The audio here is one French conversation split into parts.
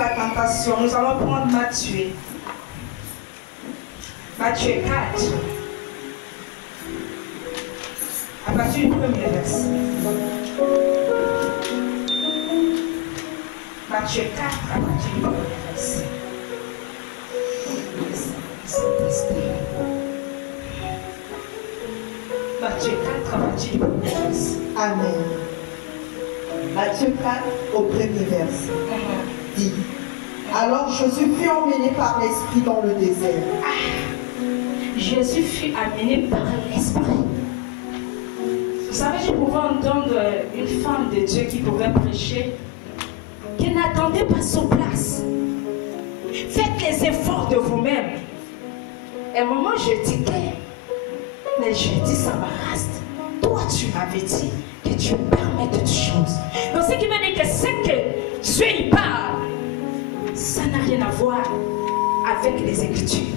la tentation, nous allons prendre Matthieu. Matthieu 4. À partir du premier verset. Matthieu 4, à partir du premier verset. Matthieu 4, à partir du premier verset. Amen. Matthieu 4, au premier verset, dit: Alors Jésus fut emmené par l'Esprit dans le désert. Jésus fut amené par l'Esprit. Vous savez, je pouvais entendre une femme de Dieu qui pouvait prêcher, qui n'attendait pas son place. Faites les efforts de vous-même. Et à un moment, je disais, mais je dis, ça m'arrête. Toi, tu m'avais dit que tu permets toutes choses. Donc, ce qui veut dire que ce que Dieu y parle, ça n'a rien à voir avec les Écritures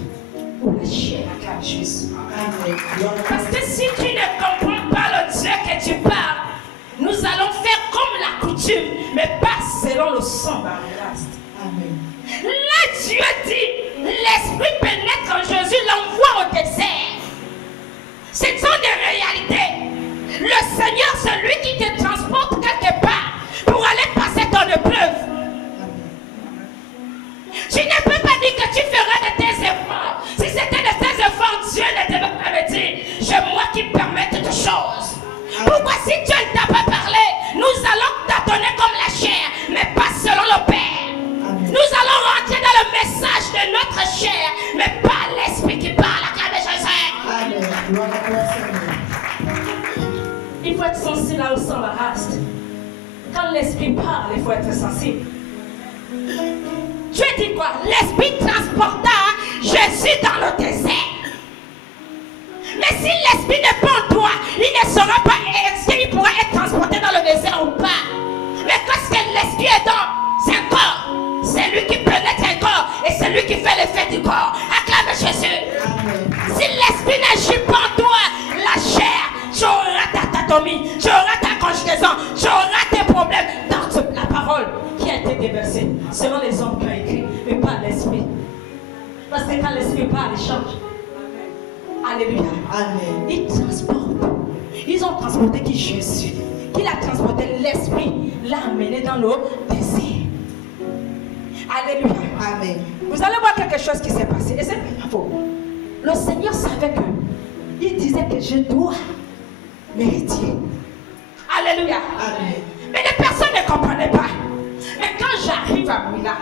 ou la chair acclame Jésus. Parce que si tu ne comprends pas le Dieu que tu parles, nous allons faire comme la coutume, mais pas selon le sang d'Arrest. Là, Dieu dit, l'Esprit pénètre en Jésus, l'envoie au désert. Ce sont des réalités. Le Seigneur, c'est lui qui te transporte quelque part pour aller passer ton épreuve. Tu ne peux pas dire que tu feras de tes efforts. Si c'était de tes efforts, Dieu ne devait pas me dire, c'est moi qui permets toutes choses. Pourquoi si Dieu ne t'a pas parlé, nous allons t'adonner comme la chair, mais pas selon le Père. Nous allons rentrer dans le message de notre chair, mais pas l'Esprit qui parle à travers Jésus. Il faut être sensible là où s'embarrasse. Quand l'Esprit parle, il faut être sensible. Dieu dit quoi? L'Esprit transporta Jésus dans le désert. Mais si l'Esprit n'est pas en toi, il ne saura pas est-ce qu'il pourra être transporté dans le désert ou pas. Mais parce que l'Esprit est dans un corps, c'est lui qui pénètre un corps et c'est lui qui fait l'effet du corps. Acclame Jésus. Si l'Esprit n'agit pas en toi, la chair, tu auras ta tatomie, tu auras ta conjugaison, tu auras tes problèmes dans la parole qui a été déversée selon les hommes qui ont écrit, mais pas l'Esprit. Parce que quand l'Esprit parle, il change. Alléluia. Amen. Ils transportent. Ils ont transporté qui Jésus. Qui l'a transporté? L'Esprit l'a amené dans le désert. Alléluia. Amen. Vous allez voir quelque chose qui s'est passé. Et c'est pas faux. Le Seigneur savait que il disait que je dois mériter. Alléluia. Amen. Mais les personnes ne comprenaient pas. Mais quand j'arrive à Mila,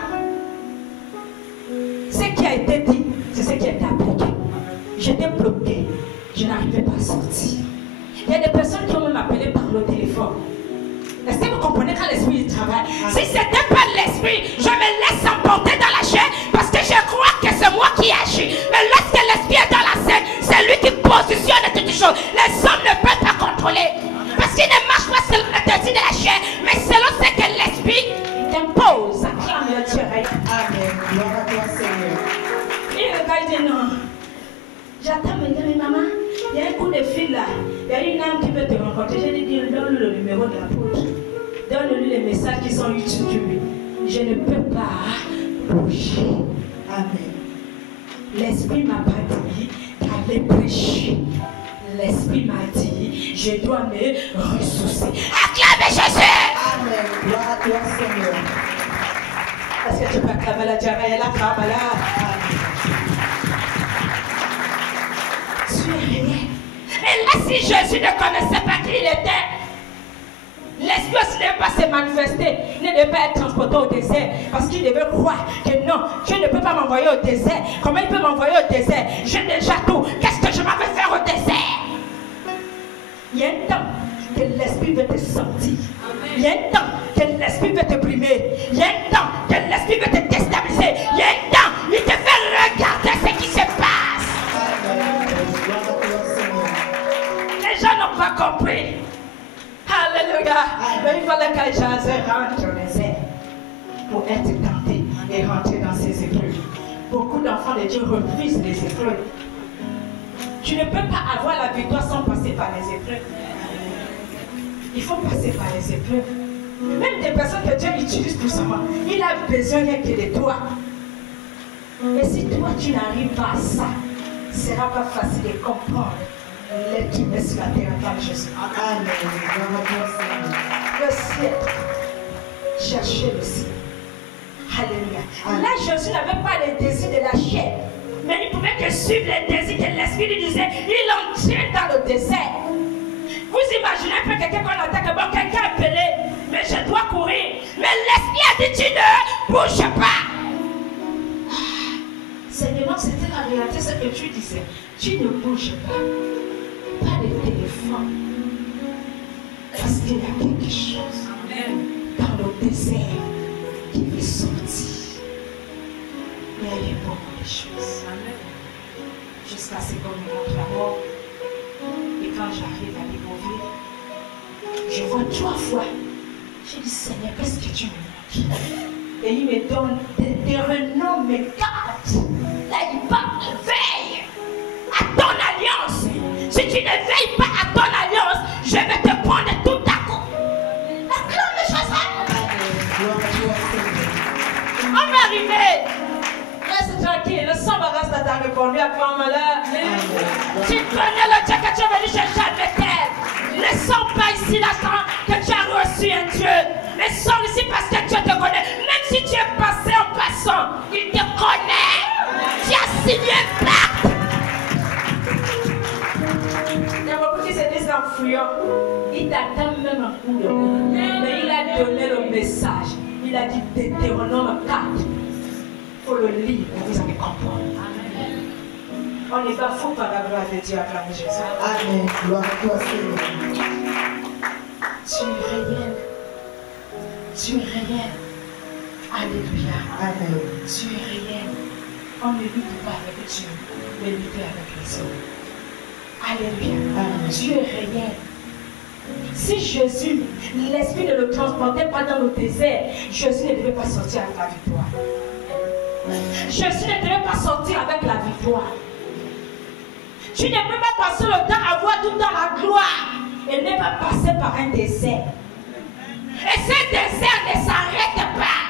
ce qui a été dit, c'est ce qui a été appliqué. J'étais bloqué. Je n'arrivais pas à sortir. Il y a des personnes qui ont même appelé par le téléphone. Est-ce que vous comprenez quand l'Esprit travaille? Si ce n'était pas l'Esprit, je me laisse emporter dans la chair parce que je crois que c'est moi qui agis. Mais lorsque l'Esprit est dans la scène, c'est lui qui positionne toutes les choses. Les hommes ne peuvent pas contrôler. Parce qu'il ne marche pas selon l'interdit de la chair, mais selon ce que l'Esprit t'impose. Acclame le Dieu. Amen. Gloire à toi, Seigneur. Et le gars dit non. J'attends maintenant, mais maman, il y a un coup de fil là. Il y a une âme qui veut te rencontrer. J'ai dit, donne-lui le numéro de l'apôtre. Donne-lui les messages qui sont utiles de lui. Je ne peux pas bouger. Amen. L'Esprit m'a pas dit d'aller prêcher. L'Esprit m'a dit, je dois me ressourcer. Acclame Jésus. Amen. Gloire à toi, Seigneur. Est-ce que tu peux acclamer la diarrhée et la femme là? Et là, si Jésus ne connaissait pas qui il était, l'Esprit aussi ne devait pas se manifester, il ne devait pas être transporté au désert, parce qu'il devait croire que non, Dieu ne peut pas m'envoyer au désert. Comment il peut m'envoyer au désert? J'ai déjà tout. Qu'est-ce que je m'avais faire au désert? Il y a un temps que l'Esprit veut te sortir. Il y a un temps que l'Esprit veut te brimer. Il y a un temps que l'Esprit veut te déstabiliser. Il y a un temps, il te fait regarder ce qui se passe. Les gens n'ont pas compris. Alléluia. Mais il fallait que Jésus rentre au désert pour être tenté et rentrer dans ses épreuves. Beaucoup d'enfants de Dieu refusent les épreuves. Tu ne peux pas avoir la victoire sans passer par les épreuves. Il faut passer par les épreuves. Même des personnes que Dieu utilise doucement, il a besoin rien que de toi. Et si toi tu n'arrives pas à ça, ce ne sera pas facile de comprendre l'être humain sur la terre en tant que Jésus. Amen. Le ciel, cherchez le ciel. Alléluia. Là, Jésus n'avait pas les désirs de la chair, mais il pouvait que suivre les désirs que l'Esprit lui disait. Il entrait dans le désert. Vous imaginez un peu quelqu'un qu'on entend que bon, quelqu'un a appelé, mais je dois courir. Mais l'Esprit a dit, tu ne bouges pas. Seigneur, c'était la réalité, ce que tu disais. Tu ne bouges pas. Pas de téléphone. Parce qu'il y a quelque chose dans le désert qui veut sortir. Mais il y a beaucoup de choses. Jusqu'à ce qu'on me montre la mort. Et quand j'arrive à Libreville, je vois 3 fois. Je dis, Seigneur, qu'est-ce que tu me montres? Et il me donne des renoms, mes cartes. Là, il parle de veille à ton alliance. Si tu ne veilles pas à ton alliance, je vais te prendre tout à coup. Acclame les choses. On va arriver. Reste tranquille, ne s'embarrasse pas dans le conduit, acclame-le. Tu connais le Dieu que tu es venu chercher avec elle. Ne sors pas ici la sang que tu as reçu un Dieu. Mais sors ici parce que Dieu te connaît. Même si tu es passé en passant, il te connaît. Tu as signé un pacte. Il y a beaucoup qui se disent en fuyant. Il t'attend même un coup de main. Mais il a donné le message. Il a dit Deutéronome 4. Il faut le lire pour vous allez comprendre. On n'est pas fou par la gloire de Dieu, acclamez Jésus. Amen. Gloire à toi, Seigneur. Tu es réel. Tu es réel. Alléluia. Amen. Tu es réel. On ne lutte pas avec Dieu, mais lutter avec les hommes. Alléluia. Amen. Tu es réel. Si Jésus, l'Esprit ne le transportait pas dans le désert, Jésus ne devait pas sortir avec la victoire. Jésus ne devait pas sortir avec la victoire. Tu ne peux pas passer le temps à voir tout dans la gloire et ne pas passer par un désert. Et ce désert ne s'arrête pas.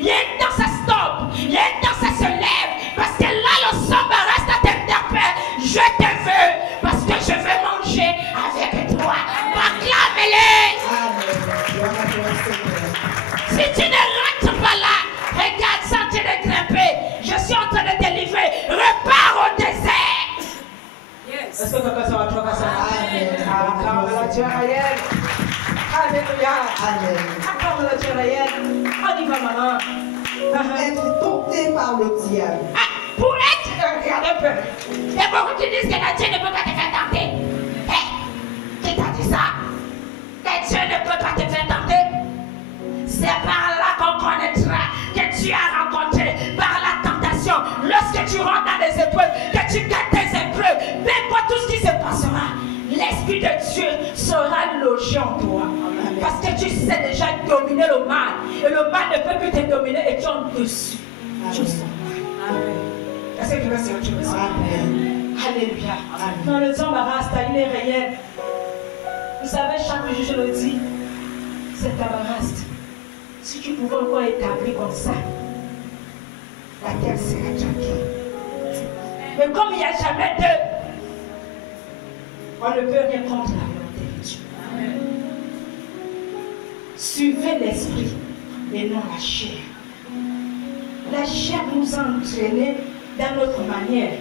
Il y a un temps ça stoppe, il y a un temps ça se lève. Parce que là le s'embarrasse à t'interpelle. Je te veux parce que je veux manger avec toi. Acclame-les. Si tu ne rentres pas là, regarde sans te grimper. Je suis en train de te livrer. Repars au désert. Est-ce que ça va trop passer? Acclame le Dieu réel. Alléluia. Amen. Acclame le Dieu réel. On y va, maman. Être tenté par le diable. Pour être, regarde un peu. Il y a beaucoup qui disent que Dieu ne peut pas te faire tenter. Qui t'a dit ça? Que Dieu ne peut pas te faire tenter. C'est par là qu'on connaîtra que tu as rencontré par la tentation. Lorsque tu rentres dans les épreuves, que tu gagnes tes épreuves, peu importe tout ce qui se passera, l'Esprit de Dieu sera logé en toi. Parce que tu sais déjà dominer le mal. Et le mal ne peut plus te dominer et tu es en dessus. Tu sens. Est-ce que tu veux dire autre chose? Alléluia. Dans le embarras, il est réel. Vous savez, chaque jour je le dis, cet embarras, si tu pouvais encore établir comme ça, la terre serait tranquille. Mais comme il n'y a jamais d'eux, on ne peut rien contre la volonté de Dieu. Suivez l'esprit et non la chair. La chair nous a entraînés dans notre manière.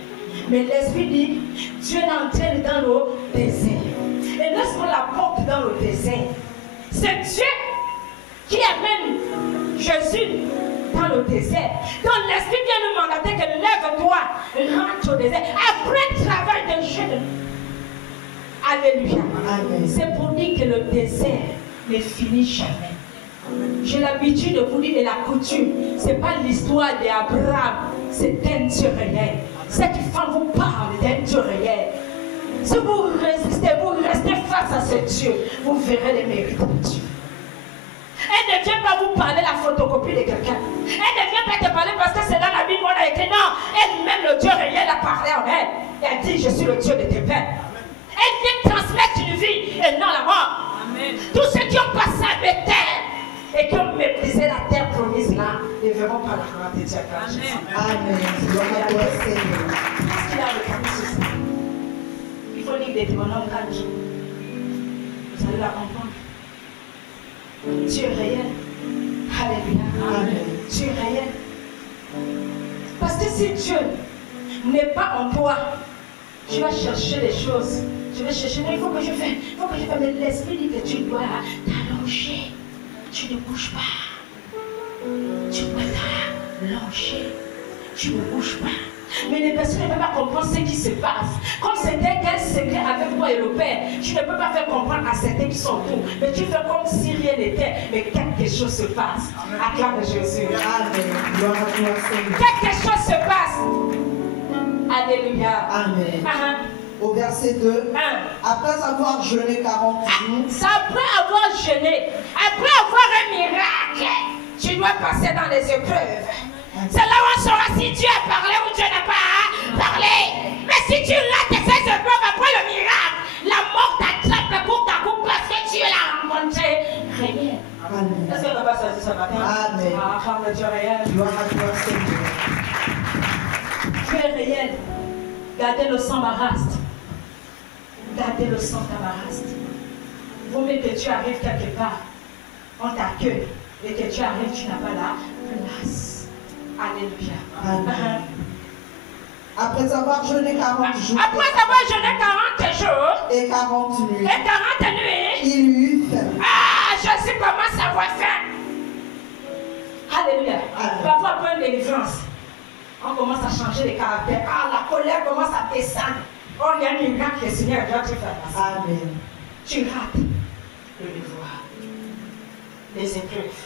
Mais l'esprit dit, Dieu l'entraîne dans le désert. Et lorsqu'on la porte dans le désert, c'est Dieu qui amène Jésus dans le désert. Donc l'esprit vient nous mandater que lève-toi, rentre au désert. Après le travail de jeûne. Alléluia. C'est pour dire que le désert ne finit jamais. J'ai l'habitude de vous dire, et la coutume, ce n'est pas l'histoire d'Abraham, c'est d'un Dieu réel. Cette femme vous parle d'un Dieu réel. Si vous restez face à ce Dieu, vous verrez les mérites de Dieu. Elle ne vient pas vous parler la photocopie de quelqu'un. Elle ne vient pas te parler parce que c'est dans la Bible qu'on a écrit. Non, elle-même, le Dieu réel, a parlé en elle. Elle dit, je suis le Dieu de tes pères. Elle vient transmettre une vie et non la mort. Amen. Tous ceux qui ont passé à Bethel, Deutéronome 4 jours. Vous allez la comprendre. Tu es réel. Alléluia. Amen. Tu es réel. Parce que si Dieu n'est pas en toi, tu vas chercher des choses. Tu vas chercher, mais il faut que je fasse. Il faut que je fasse. Mais l'esprit dit que tu dois t'allonger. Tu ne bouges pas. Tu dois t'allonger. Tu ne bouges pas. Mais les personnes ne peuvent pas comprendre ce qui se passe. Comme c'était quel secret avec toi et le Père, tu ne peux pas faire comprendre à certains qui sont autour. Mais tu fais comme si rien n'était. Mais quelque chose se passe. Acclame Jésus. Amen. Gloire à toi, Seigneur. Quelque chose se passe. Alléluia. Amen. Au verset 2, après avoir jeûné 40 jours, c'est après avoir jeûné, après avoir un miracle, tu dois passer dans les épreuves. C'est là où on saura si Dieu a parlé ou Dieu n'a pas parlé. Mais si tu rates ces épreuves après le miracle, la mort t'attrape pour ta coupe parce que tu l'as rencontré. Réel. Amen. Est-ce que papa s'est dit ce matin? Amen. Ah, femme de Dieu réel. Gloire à toi, Seigneur. Tu es réel. Gardez le sang m'arraste. Gardez le sang t'embarrasse. Vaut mieux que tu arrives quelque part, on t'accueille, et que tu arrives, tu n'as pas la place. Alléluia. Amen. Après avoir jeûné 40 jours. Après avoir jeûné 40 jours. Et 40 nuits. Et 40 nuits. Il eut faim. Ah, Jésus commence à avoir faim. Alléluia. Parfois, après une délivrance, on commence à changer les caractères. Ah, la colère commence à descendre. Oh, il y a un miracle que le Seigneur doit te faire passer. Amen. Tu rates le devoir. Les épreuves.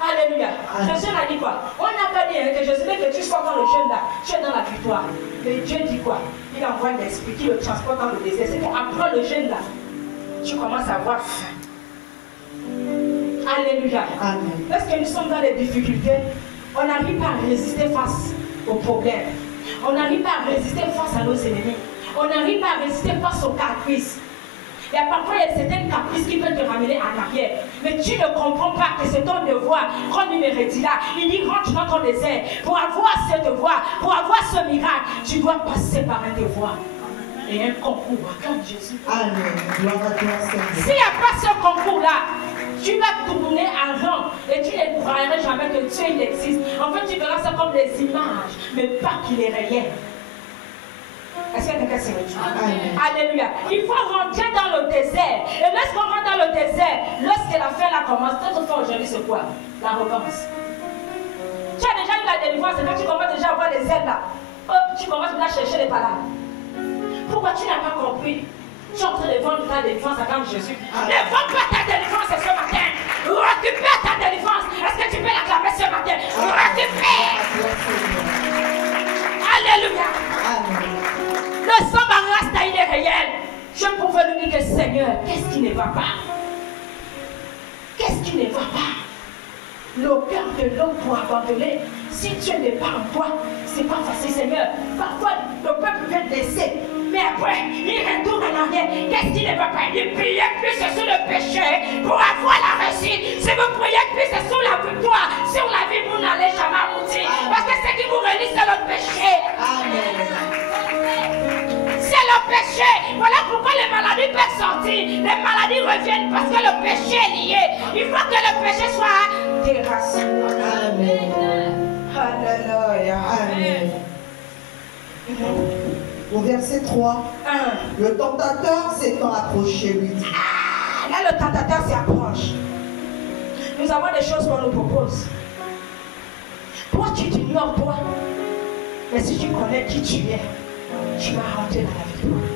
Alléluia. Jésus a dit quoi? On n'a pas dit que Jésus dit que tu sois dans le jeûne là, tu es dans la victoire. Mais Dieu dit quoi? Il envoie l'esprit qui le transporte dans le désert. C'est qu'après le jeûne là, tu commences à avoir faim. Alléluia. Amen. Parce que nous sommes dans les difficultés, on n'arrive pas à résister face aux problèmes. On n'arrive pas à résister face à nos ennemis. On n'arrive pas à résister face aux caprices. Il y a parfois certains caprices qui peuvent te ramener en arrière. Mais tu ne comprends pas que c'est ton devoir. Comme il me redit là, il dit rentre dans ton désert. Pour avoir ce devoir, pour avoir ce miracle, tu dois passer par un devoir. Et un concours. Acclame Jésus. Amen. Gloire à toi, Seigneur. S'il n'y a pas ce concours-là, tu vas tourner en rond et tu ne croiras jamais que Dieu il existe. En fait, tu verras ça comme des images, mais pas qu'il est réel. Est-ce que quelqu'un s'est dit? Alléluia. Il faut rentrer dans le désert. Et lorsqu'on rentre dans le désert, lorsque la faim la commence, toute fois aujourd'hui, c'est quoi? L'arrogance. Tu as déjà eu la délivrance, et quand tu commences déjà à avoir des ailes là, hop, tu commences à chercher les palabres. Pourquoi tu n'as pas compris? Tu es en train de vendre ta délivrance à quand Jésus. Ne vends pas ta délivrance ce matin. Récupère ta délivrance. Est-ce que tu peux l'acclamer ce matin? Récupère. Alléluia. Le sang m'arrache, il est réel. Je pouvais lui dire que Seigneur, qu'est-ce qui ne va pas? Qu'est-ce qui ne va pas? Le cœur de l'homme pour abandonner. Si Dieu n'est pas en toi, c'est pas facile, Seigneur. Parfois, le peuple vient te laisser. Mais après, il retourne en arrière. Qu'est-ce qui ne va pas? Il priait plus sur le péché pour avoir la réussite. Si vous priez plus sur la victoire, sur la vie, vous n'allez jamais aboutir. Parce que ce qui vous relie, c'est le péché. C'est le péché. Voilà pourquoi les maladies peuvent sortir. Les maladies reviennent parce que le péché est lié. Il faut que le péché soit déraciné. Amen. Alléluia. Amen. Au verset 3, le tentateur s'étant approché lui dit. Là, le tentateur s'approche. Nous avons des choses qu'on nous propose. Toi, tu t'ignores, toi. Mais si tu connais qui tu es, tu vas rentrer dans la victoire.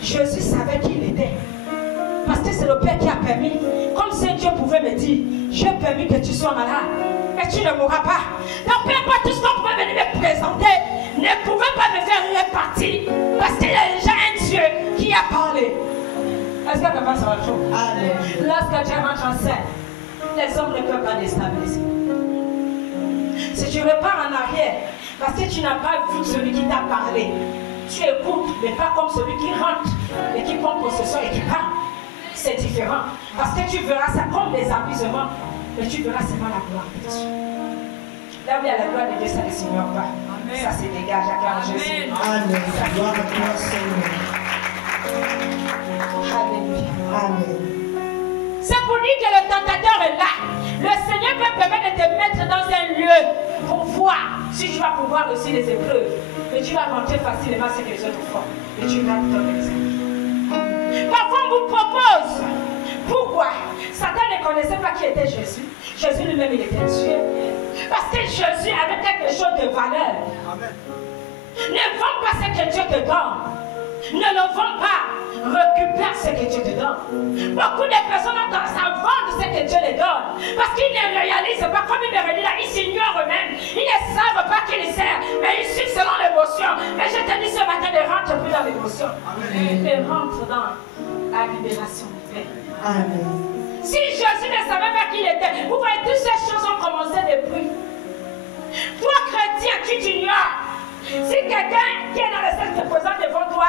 Jésus savait qui il était. Parce que c'est le Père qui a permis. Comme si Dieu pouvait me dire, j'ai permis que tu sois malade, mais tu ne mourras pas. Donc, peu importe tout ce qu'on pouvait venir me présenter, ne pouvait pas me faire répartir. Parce qu'il y a déjà un Dieu qui a parlé. Est-ce que papa ça va trop? Lorsque Dieu rentre en scène, les hommes ne peuvent pas déstabiliser. Si tu repars en arrière, parce que tu n'as pas vu celui qui t'a parlé, tu écoutes, mais pas comme celui qui rentre et qui prend possession et qui parle. C'est différent. Parce que tu verras ça comme des abusements, mais tu verras seulement la gloire de Dieu. Là où il y a la gloire de Dieu, ça ne s'ignore pas. Ça se dégage, acclame Jésus. Amen. Gloire à toi, Seigneur. Alléluia. Amen. C'est pour dire que le tentateur est là. Le Seigneur peut permettre de te mettre dans un lieu pour voir si tu vas pouvoir aussi les épreuves. Et tu vas rentrer facilement ce que les autres font. Et tu vas ton exemple. Parfois on vous propose. Pourquoi? Satan ne connaissait pas qui était Jésus. Jésus lui-même, il était Dieu. Parce que Jésus avait quelque chose de valeur. Amen. Ne vends pas ce que Dieu te donne. Ne le vends pas. Récupère ce que Dieu te donne. Beaucoup de personnes ont tendance à vendre ce que Dieu les donne. Parce qu'ils ne réalisent pas, comme ils me redisent là, ils s'ignorent eux-mêmes. Ils ne savent pas qui les sert. Mais ils suivent selon l'émotion. Mais je te dis ce matin, ne rentre plus dans l'émotion. Mais rentre dans la libération divine. Amen. Si Jésus ne savait pas qui il était, vous voyez, toutes ces choses ont commencé depuis. Toi, chrétien, tu t'ignores. Si quelqu'un qui est dans le ciel te présente devant toi,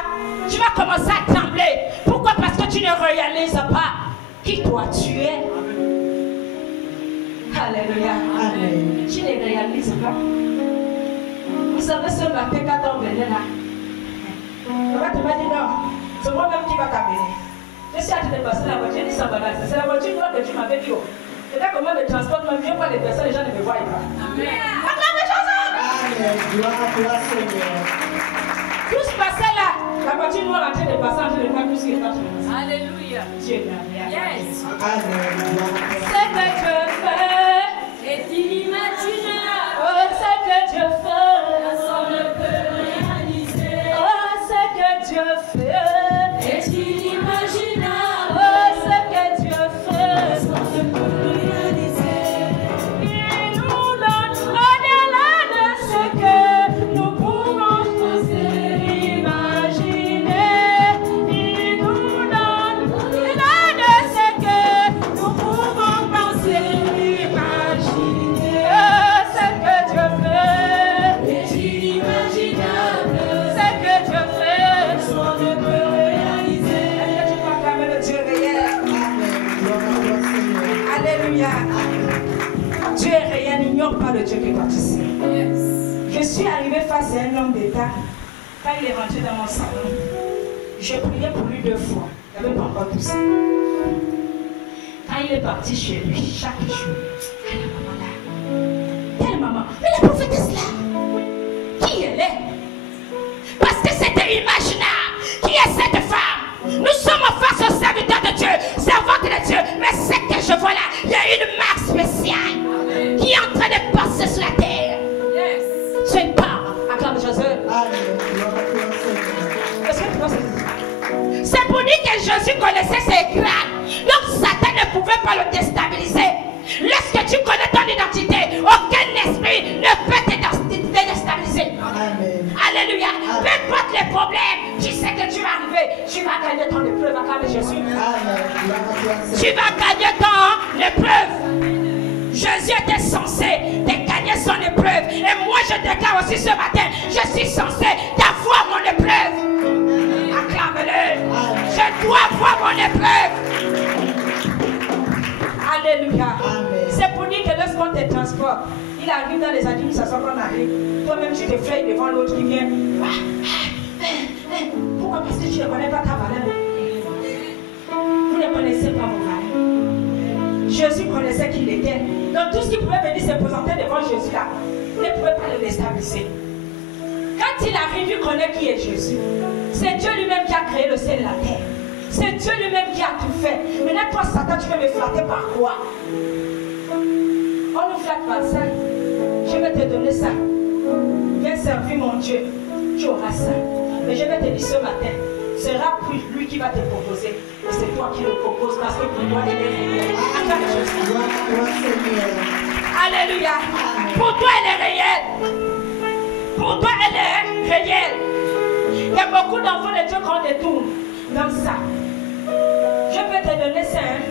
tu vas commencer à trembler. Pourquoi? Parce que tu ne réalises pas qui toi tu es. Alléluia. Amen. Tu ne réalises pas. Vous savez, ce matin, quand on venait là, le maître m'a dit non, c'est moi-même qui va t'amener. Je suis en train de passer la voiture, il dit ça va là. C'est la voiture noire que tu m'avais dit. Et là, comment me transporte, même mieux pas les personnes, les gens ne me voient pas. Amen. Acclame Jésus. Amen. Gloire à toi, Seigneur. Tout se passait là. La voiture noire en train de passer, en train de voir tout ce qui est en train de passer. Alléluia. Dieu est merveilleux. Yes. Amen. Gloire à toi. Ce que Dieu fait est inimaginable. Oh, ce que Dieu fait, Personne ne peut réaliser. oh, ce que Dieu fait, Est inimaginable. oh, ce que Dieu fait, Personne ne peut réaliser. il nous donne au-delà de ce que nous pouvons penser, imaginer. Il nous donne au-delà de ce que nous pouvons penser, imaginer. Oh, ce que Dieu fait, Est inimaginable. ce que Dieu fait. Personne ne peut réaliser. Est-ce que tu peux acclamer le Dieu réel? Amen. Gloire à toi, Seigneur. Alléluia. Amen. Dieu est réel, n'ignore pas le Dieu que toi tu sais. Yes. Je suis arrivée face à un homme d'État. Quand il est rentré dans mon salon, j'ai prié pour lui 2 fois. Il n'avait pas encore tout ça. Quand il est parti chez lui, chaque jour, ah, la maman là, quelle maman? Mais la prophétesse là, qui elle est? Parce que c'était imaginable. Qui est cette femme? Nous sommes face au serviteur de Dieu, servante de Dieu. Mais ce que je vois là, il y a une marque spéciale qui est en train de passer sur la terre. Yes. Tu es pas, acclame Jésus. Amen. Gloire à toi, Seigneur. Est-ce que tu vois ça? C'est pour dire que Jésus connaissait ses grades. Donc Satan ne pouvait pas le déstabiliser. Lorsque tu connais ton identité, aucun esprit ne peut te déstabiliser. Amen. Alléluia. Peu importe les problèmes, tu sais que tu vas arriver. Tu vas gagner ton épreuve. Acclame Jésus. Amen. Gloire à toi, Tu Seigneur. vas gagner ton épreuve. Jésus était censé de gagner son épreuve. Et moi je déclare aussi ce matin, je suis censé d'avoir mon épreuve. Acclame-le. Je dois avoir mon épreuve. Alléluia. Amen. C'est pour dire que lorsqu'on te transporte, il arrive dans les administrations qu'on arrive. Toi-même tu te frayes devant l'autre qui vient. Pourquoi? Parce que tu ne connais pas ta valeur. Vous ne connaissez pas vos valeurs. Jésus connaissait qui il était. Donc tout ce qui pouvait venir se présenter devant Jésus là, ne pouvait pas le déstabiliser. Quand il arrive, il connaît qui est Jésus. C'est Dieu lui-même qui a créé le ciel et la terre. C'est Dieu lui-même qui a tout fait. Maintenant toi Satan, tu veux me flatter par quoi? On nous flatte par ça. Je vais te donner ça. Viens servir mon Dieu. Tu auras ça. Mais je vais te dire ce matin, ce sera plus lui qui va te proposer. Mais c'est toi qui le proposes parce que pour toi, il est réel. Acclame Jésus. Gloire à toi, Seigneur. Alléluia. Pour toi, elle est réelle. Pour toi, elle est réelle. Il y a beaucoup d'enfants de Dieu qu'on détourne dans ça. Je peux te donner ça. Hein?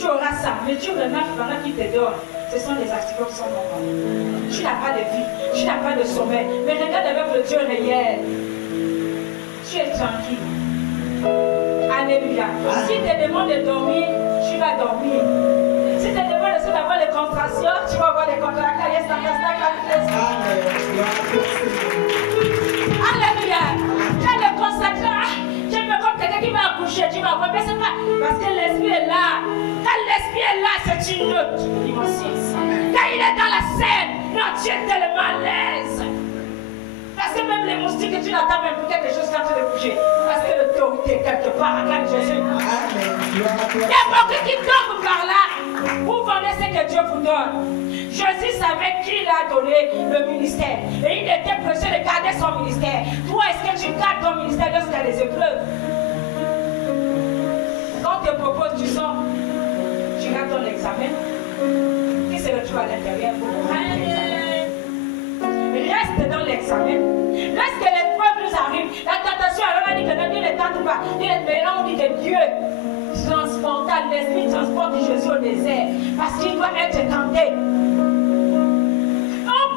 Tu auras ça. Mais tu remarques pendant qu'il te donne. Ce sont les actions qui sont normales. Tu n'as pas de vie. Tu n'as pas de sommeil. Mais regarde avec le Dieu réel. Tu es tranquille. Alléluia. Si tu te demandes de dormir, tu vas dormir. Si tu te demandes aussi d'avoir les contractions, tu vas avoir les contractions. Amen. Gloire à toi, Seigneur. Alléluia. Tu as le consacré. J'aime comme quelqu'un qui va accoucher, tu vas voir, mais c'est pas parce que l'esprit est là. Quand l'esprit est là, c'est une autre dimension. Quand il est dans la scène, non, tu es tellement à l'aise. Parce que même les moustiques, tu n'attends même plus quelque chose quand tu es bouger. Parce que l'autorité quelque part acclame Jésus. Il y a beaucoup qui tombent par là. Vous vendez ce que Dieu vous donne. Jésus savait qui il a donné le ministère. Et il était pressé de garder son ministère. Toi, est-ce que tu gardes ton ministère lorsqu'il y a des épreuves? Quand on te propose du sang, tu gardes ton examen. Qui se retrouve à l'intérieur? Reste dans l'examen. Lorsque l'épreuve nous arrive, la tentation, alors on dit que Dieu ne tente pas. Mais là, on dit que Dieu transporta l'esprit, transporte Jésus au désert. Parce qu'il doit être tenté.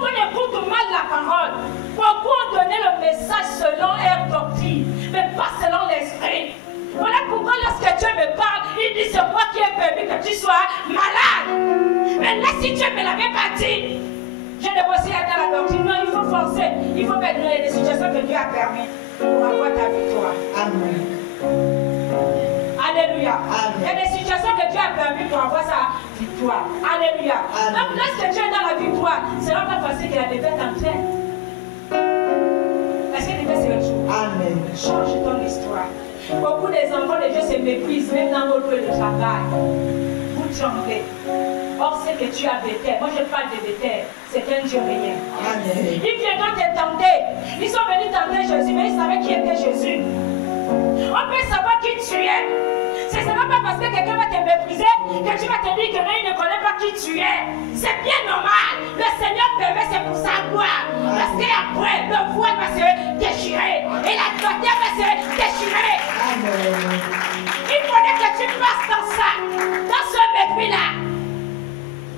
On écoute mal la parole. Beaucoup ont donné le message selon leur doctrine, mais pas selon l'esprit. Voilà pourquoi lorsque Dieu me parle, il dit c'est moi qui ai permis que tu sois malade. Mais là, si Dieu ne me l'avait pas dit, je ne veux aussi être dans la doctrine. Non, il faut forcer. Il faut mettre dans les situations que Dieu a permis pour avoir ta victoire. Amen. Alléluia. Amen. Il y a des situations que Dieu a permis pour avoir sa victoire. Alléluia. Amen. Donc lorsque tu es dans la victoire, ce n'est pas facile que la défaite entraîne. Parce que la défaite c'est le jour. Amen. Change ton histoire. Beaucoup des enfants de Dieu se méprisent, même dans votre lieu de travail. Vous tremblez. Or, ce que tu as Béthel, moi je parle de Béthel, c'est un Dieu réel. Amen. Ils viendront te tenter. Ils sont venus tenter Jésus, mais ils savaient qui était Jésus. On peut savoir qui tu es. Ce n'est pas parce que quelqu'un va te mépriser que tu vas te dire que non, il ne connaît pas qui tu es. C'est bien normal. Le Seigneur permet, c'est pour sa gloire. Parce qu'après, le voile va se déchirer. Et la gloire va se déchirer. Amen. Il faudrait que tu passes dans ça, dans ce mépris-là.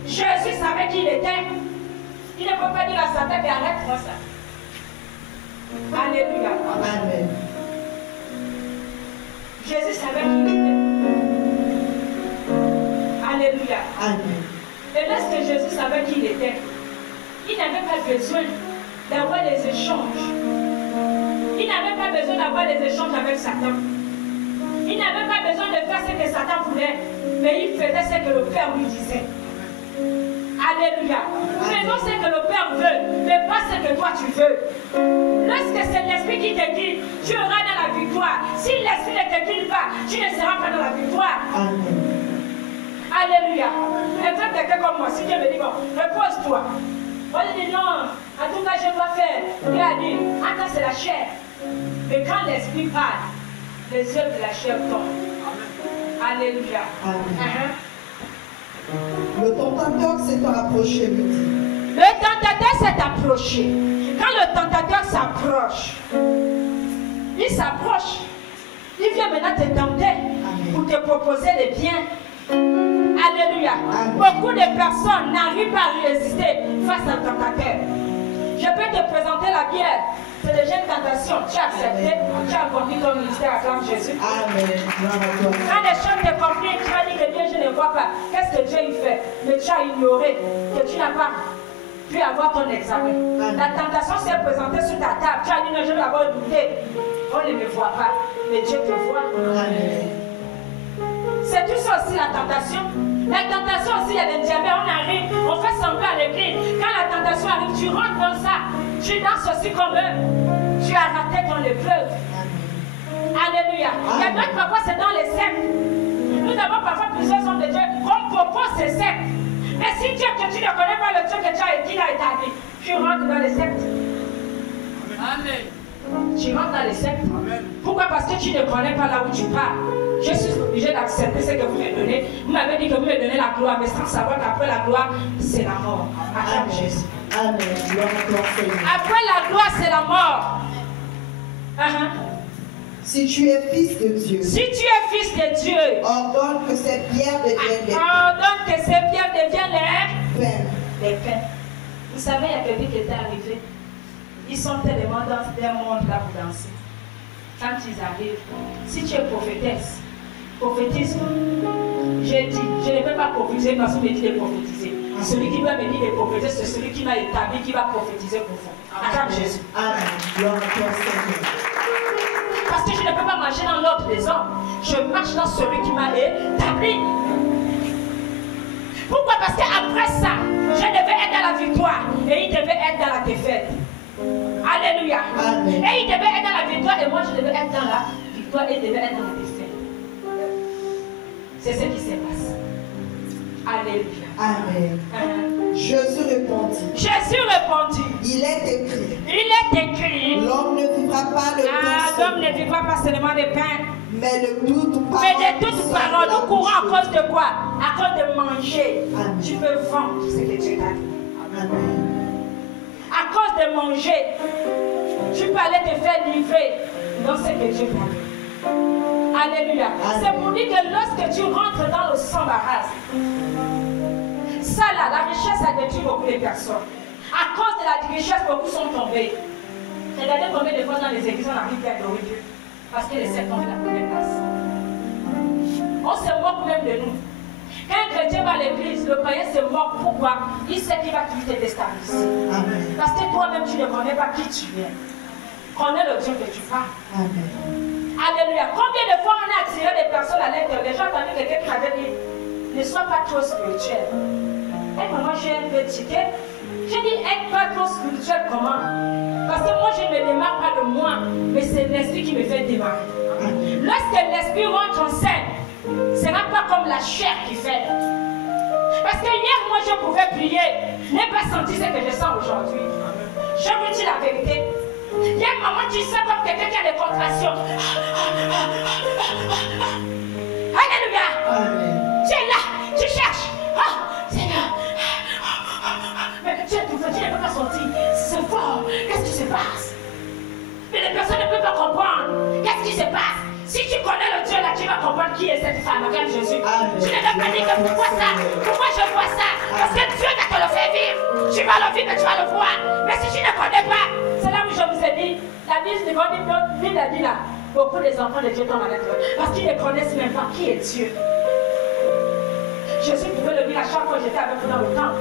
Jésus savait qui il était. Il ne peut pas dire à Satan, mais arrête-moi ça. Alléluia. Amen. Jésus savait qui il était. Alléluia. Amen. Et lorsque Jésus savait qui il était, il n'avait pas besoin d'avoir des échanges. Il n'avait pas besoin d'avoir des échanges avec Satan. Il n'avait pas besoin de faire ce que Satan voulait, mais il faisait ce que le Père lui disait. Alléluia. Faisons ce que le Père veut, mais pas ce que toi tu veux. Lorsque c'est l'Esprit qui te dit, tu auras dans la victoire. Si l'Esprit ne te dit pas, tu ne seras pas dans la victoire. Amen. Alléluia. Et toi, quelqu'un comme moi, si Dieu me dit, bon, repose-toi. On dit non, en tout cas, je dois faire. Dieu a dit, attends, c'est la chair. Mais quand l'Esprit parle, les œuvres de la chair tombent. Alléluia. Amen. Le tentateur s'est approché, me dit. Le tentateur s'est approché. Quand le tentateur s'approche, il s'approche. Il vient maintenant te tenter pour te proposer les biens. Alléluia. Amen. Beaucoup de personnes n'arrivent pas à résister face à un tentateur. Je peux te présenter la bière. C'est déjà une tentation. Tu as accepté, tu as accompli ton ministère à travers Jésus. Amen. Quand les choses te compliquent, tu as dit que Dieu, je ne vois pas. Qu'est-ce que Dieu y fait? Mais tu as ignoré que tu n'as pas pu avoir ton examen. Amen. La tentation s'est présentée sur ta table. Tu as dit non, je vais d'abord douter. On ne me voit pas, mais Dieu te voit. Amen. C'est tout ça aussi la tentation. La tentation aussi, il y a des diamètres, on arrive, on fait semblant à l'église. Quand la tentation arrive, tu rentres dans ça. Tu danses aussi comme eux. Tu as raté ton épreuve. Alléluia. Il y a d'autres, parfois, c'est dans les sectes. Nous avons parfois plusieurs hommes de Dieu qu'on propose ces sectes. Mais si Dieu, que tu ne connais pas le Dieu que tu as établi, tu rentres dans les sectes. Amen. Tu rentres dans les sectes. Amen. Pourquoi? Parce que tu ne connais pas là où tu pars. Je suis obligé d'accepter ce que vous me donnez. Vous m'avez dit que vous me donnez la gloire, mais sans savoir qu'après la gloire, c'est la mort. Acclame Jésus. Amen. Après la gloire, c'est la mort. Si tu es fils de Dieu, si tu es fils de Dieu, ordonne que ces pierres deviennent des pains. Ordonne que ces pierres deviennent les pains. Vous savez, il y a quelqu'un qui était arrivé. Ils sont tellement dans des mondes là pour danser. Quand ils arrivent, si tu es prophétesse, prophétise. J'ai dit, je ne peux pas prophétiser parce qu'on me dit de prophétiser. Celui qui doit me dire de prophétiser, c'est celui qui m'a établi, qui va prophétiser pour vous. Acclame Jésus. Amen. parce que je ne peux pas marcher dans l'ordre des hommes. Je marche dans celui qui m'a établi. Pourquoi? Parce qu'après ça, je devais être dans la victoire et il devait être dans la défaite. Alléluia. Amen. Et il devait être dans la victoire et moi je devais être dans la victoire et il devait être dans la défaite. C'est ce qui s'est passé. Alléluia. Amen. Jésus répondit. Jésus répondit. Il est écrit. Il est écrit. L'homme ne vivra pas de pain L'homme ne seul, vivra pas seulement de pain, mais de toute parole. mais de toute parole. Nous courons à cause de quoi? À cause de manger. Amen. Tu peux vendre ce que Dieu t'a dit. Amen. À cause de manger, tu peux aller te faire livrer dans ce que Dieu t'a dit. Alléluia. Amen. C'est pour dire que lorsque tu rentres dans le s'embarras, ça là, la richesse a détruit beaucoup de personnes. À cause de la richesse, beaucoup sont tombés. Regardez combien de fois dans les églises on arrive à adorer Dieu. Parce que les sectes ont la première place. On se moque même de nous. Quand un chrétien va à l'église, le païen se moque. Pourquoi? Il sait qu'il va tout te déstabiliser. Amen. Parce que toi-même, tu ne connais pas qui tu es. Connais le Dieu que tu parles. Amen. Alléluia. Combien de fois on a attiré des personnes à l'intérieur? Les gens ont entendu quelqu'un qui avait dit, ne sois pas trop spirituel. Et moi, j'ai un peu ticket. J'ai dit, être pas trop spirituel comment? Parce que moi, je ne démarre pas de moi, mais c'est l'esprit qui me fait démarrer. Lorsque l'esprit rentre en scène, ce n'est pas comme la chair qui fait. Parce que hier, moi, je pouvais prier, n'ai pas senti ce que je sens aujourd'hui. Je vous dis la vérité. Hier, maman, tu sais comme quelqu'un qui a des contractions. Alléluia. Amen. Tu es là, tu cherches. Seigneur. Mais tu es tout fait, tu ne peux pas sortir. C'est fort. Qu'est-ce qui se passe? Mais les personnes ne peuvent pas comprendre. Qu'est-ce qui se passe? Si tu connais le Dieu là, tu vas comprendre qui est cette femme, regarde Jésus. Amen. Tu ne vas pas dire que pourquoi ça? Pourquoi je vois ça? Parce que Dieu t'a te le fait vivre. Tu vas le vivre et tu vas le voir. Mais si tu ne connais pas, c'est là où je vous ai dit, la Bible a dit là, beaucoup des enfants de Dieu tombent à l'intérieur. Parce qu'ils ne connaissent même pas qui est Dieu. Jésus pouvait le dire à chaque fois que j'étais avec vous dans le temple.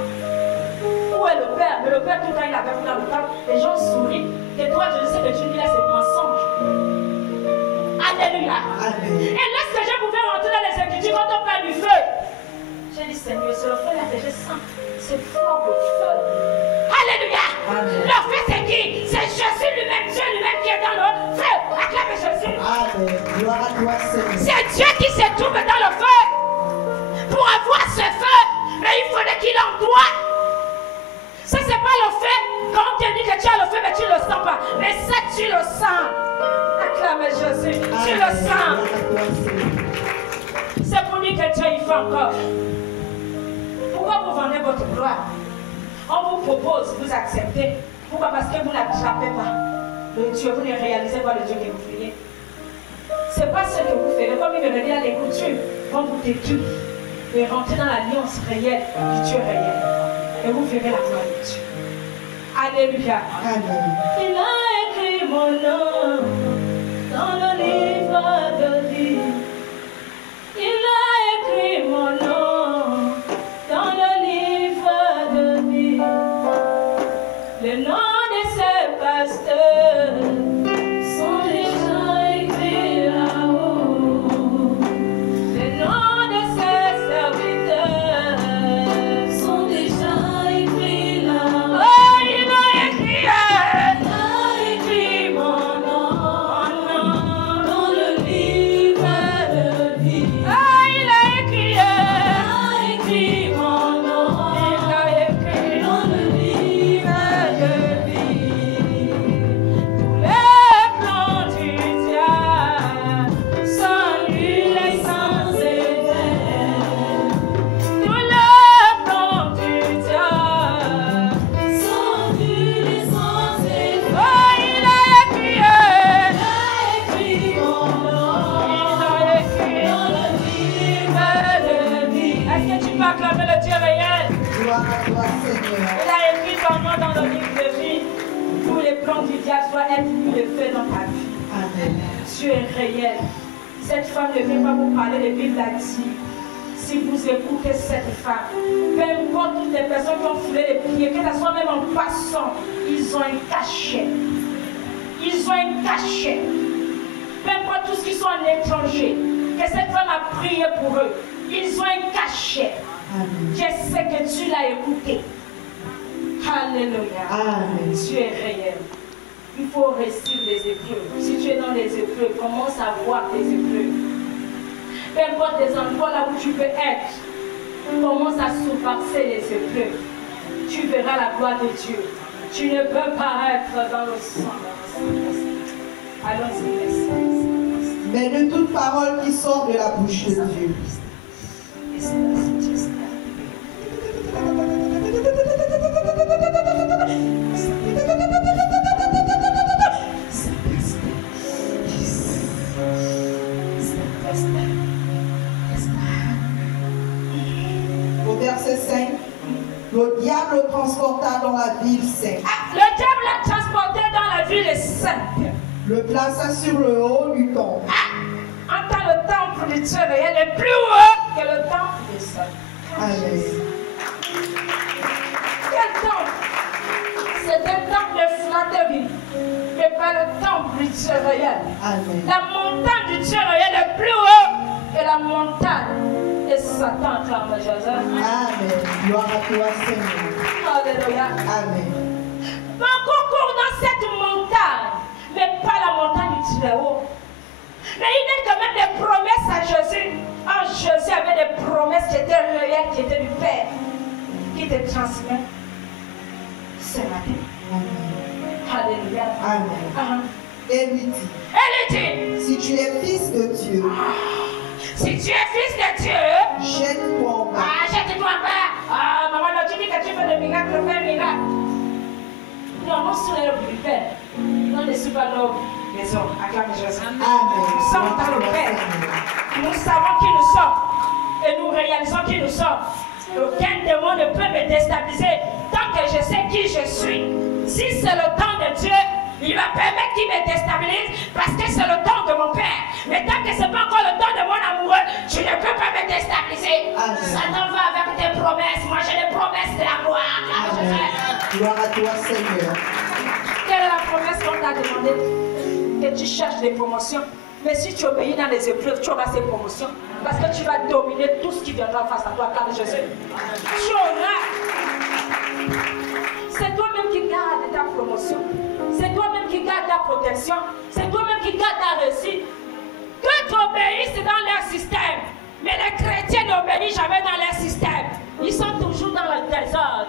Où est le Père? Mais le Père, tout le temps, il est avec vous dans le temple. Les gens sourient. Et toi, je sais que tu dis là, c'est mensonge. Alléluia. Amen. Et lorsque je pouvais rentrer dans les Écritures, quand on parle du feu, j'ai dit, Seigneur, c'est le feu là que je sens. C'est fort le feu. Alléluia. Amen. Le feu, c'est qui? C'est Jésus lui-même, Dieu lui-même qui est dans le feu. Acclamez Jésus. Amen. Gloire à toi, Seigneur. C'est Dieu qui se trouve dans le feu. Pour avoir ce feu, mais il faudrait qu'il en doit. Ça, c'est pas le feu. Quand on te dit que tu as le feu, mais tu ne le sens pas. Mais ça, tu le sens. Acclamez Jésus. Tu le sens. Gloire à toi, Seigneur. C'est pour dire que Dieu il fait encore. Pourquoi vous vendez votre gloire? On vous propose, vous acceptez. Pourquoi? Parce que vous n'attrapez pas le Dieu, vous ne réalisez pas le Dieu que vous priez. Ce n'est pas ce que vous faites. Comme il me le dit, les coutumes vont vous détruire et rentrer dans l'alliance réelle du Dieu réel. Et vous verrez la gloire de Dieu. Alléluia. Amen. Il a écrit mon nom dans le livre de vie. Il a écrit mon nom dans le livre de vie. Le nom de ces pasteurs sont déjà écrits là-haut. Le nom de ces serviteurs sont déjà écrits là-haut. Oh, il a écrit. Il a écrit mon nom dans le livre de vie. Oh, il a écrit. Il a écrit mon nom Il a écrit. dans le livre de vie. Tous les plans du diable sont nuls et sans effet. Tous les plans du diable. Sans nul et sans effet. Oh, il a écrit. Il a écrit mon nom Il a écrit. dans le livre de vie. Est-ce que tu peux acclamer le Dieu réel? Gloire à toi, Seigneur. Il a écrit ton nom dans le livre de vie. Tous les plans du diable soient être mis de fait dans ta vie. Amen. Dieu est réel. Cette femme ne vient pas vous parler de Bible là dit. Si vous écoutez cette femme, peu importe toutes les personnes qui ont foulé les pieds, que ce soit même en passant, ils ont un cachet. Ils ont un cachet. Peu tous qui sont en étranger, que cette femme a prié pour eux. Ils ont un cachet. Je sais que tu l'as écouté. Alléluia. Amen. Tu es réel. Il faut réussir les épreuves. Si tu es dans les épreuves, commence à voir tes épreuves. Peu importe les endroits là où tu peux être, commence à surpasser les épreuves. Tu verras la gloire de Dieu. Tu ne peux pas être dans le sang. Allons-y, Mais de toute parole qui sort de la bouche de Dieu. Au verset 5, le diable le transporta dans la ville sainte. Le diable l'a transporté dans la ville sainte. Le plaça sur le haut du temple. Entends le temple du Dieu réel est plus haut que le temple des saints. Amen. Quel temple? C'est un temple de flatterie, mais pas le temple du Dieu réel. Amen. La montagne du Dieu réel est plus haut que la montagne de Satan. Acclame Jésus. Amen. Gloire à toi, Seigneur. Alléluia. Amen. Beaucoup courent dans cette montagne, mais pas la montagne du Très haut. Mais il y a quand même des promesses à Jésus. Oh, Jésus avait des promesses qui étaient réelles, qui étaient du Père, qui te transmet ce matin. Alléluia. Amen. Et lui dit, Elle dit, si tu es fils de Dieu, si tu es fils de Dieu, jette-toi en bas. jette-toi en bas. Ah, maman, tu dis que tu fais des miracles, fais un miracle. Non, nous sommes l'œuvre du Père. Nous ne sommes pas l'œuvre des hommes. Acclame Jésus. Amen. Nous sommes dans le Père. Nous savons qui nous sommes. Et nous réalisons qui nous sommes. Aucun démon ne peut me déstabiliser tant que je sais qui je suis. Si c'est le temps de Dieu, il va permettre qu'il me déstabilise parce que c'est le temps de mon Père. Mais tant que ce n'est pas encore le temps de mon amoureux, tu ne peux pas me déstabiliser. Satan va avec tes promesses. Moi, j'ai les promesses de la gloire. Gloire à toi, Seigneur. Quelle est la promesse qu'on t'a demandé? Que tu cherches des promotions. Mais si tu obéis dans les épreuves, tu auras ces promotions. Parce que tu vas dominer tout ce qui viendra face à toi, car Jésus. Tu auras. C'est toi-même qui garde ta promotion. C'est toi-même qui garde ta protection. C'est toi-même qui garde ta réussite. Que tu obéisses dans leur système. Mais les chrétiens n'obéissent jamais dans leur système. Ils sont toujours dans le désordre.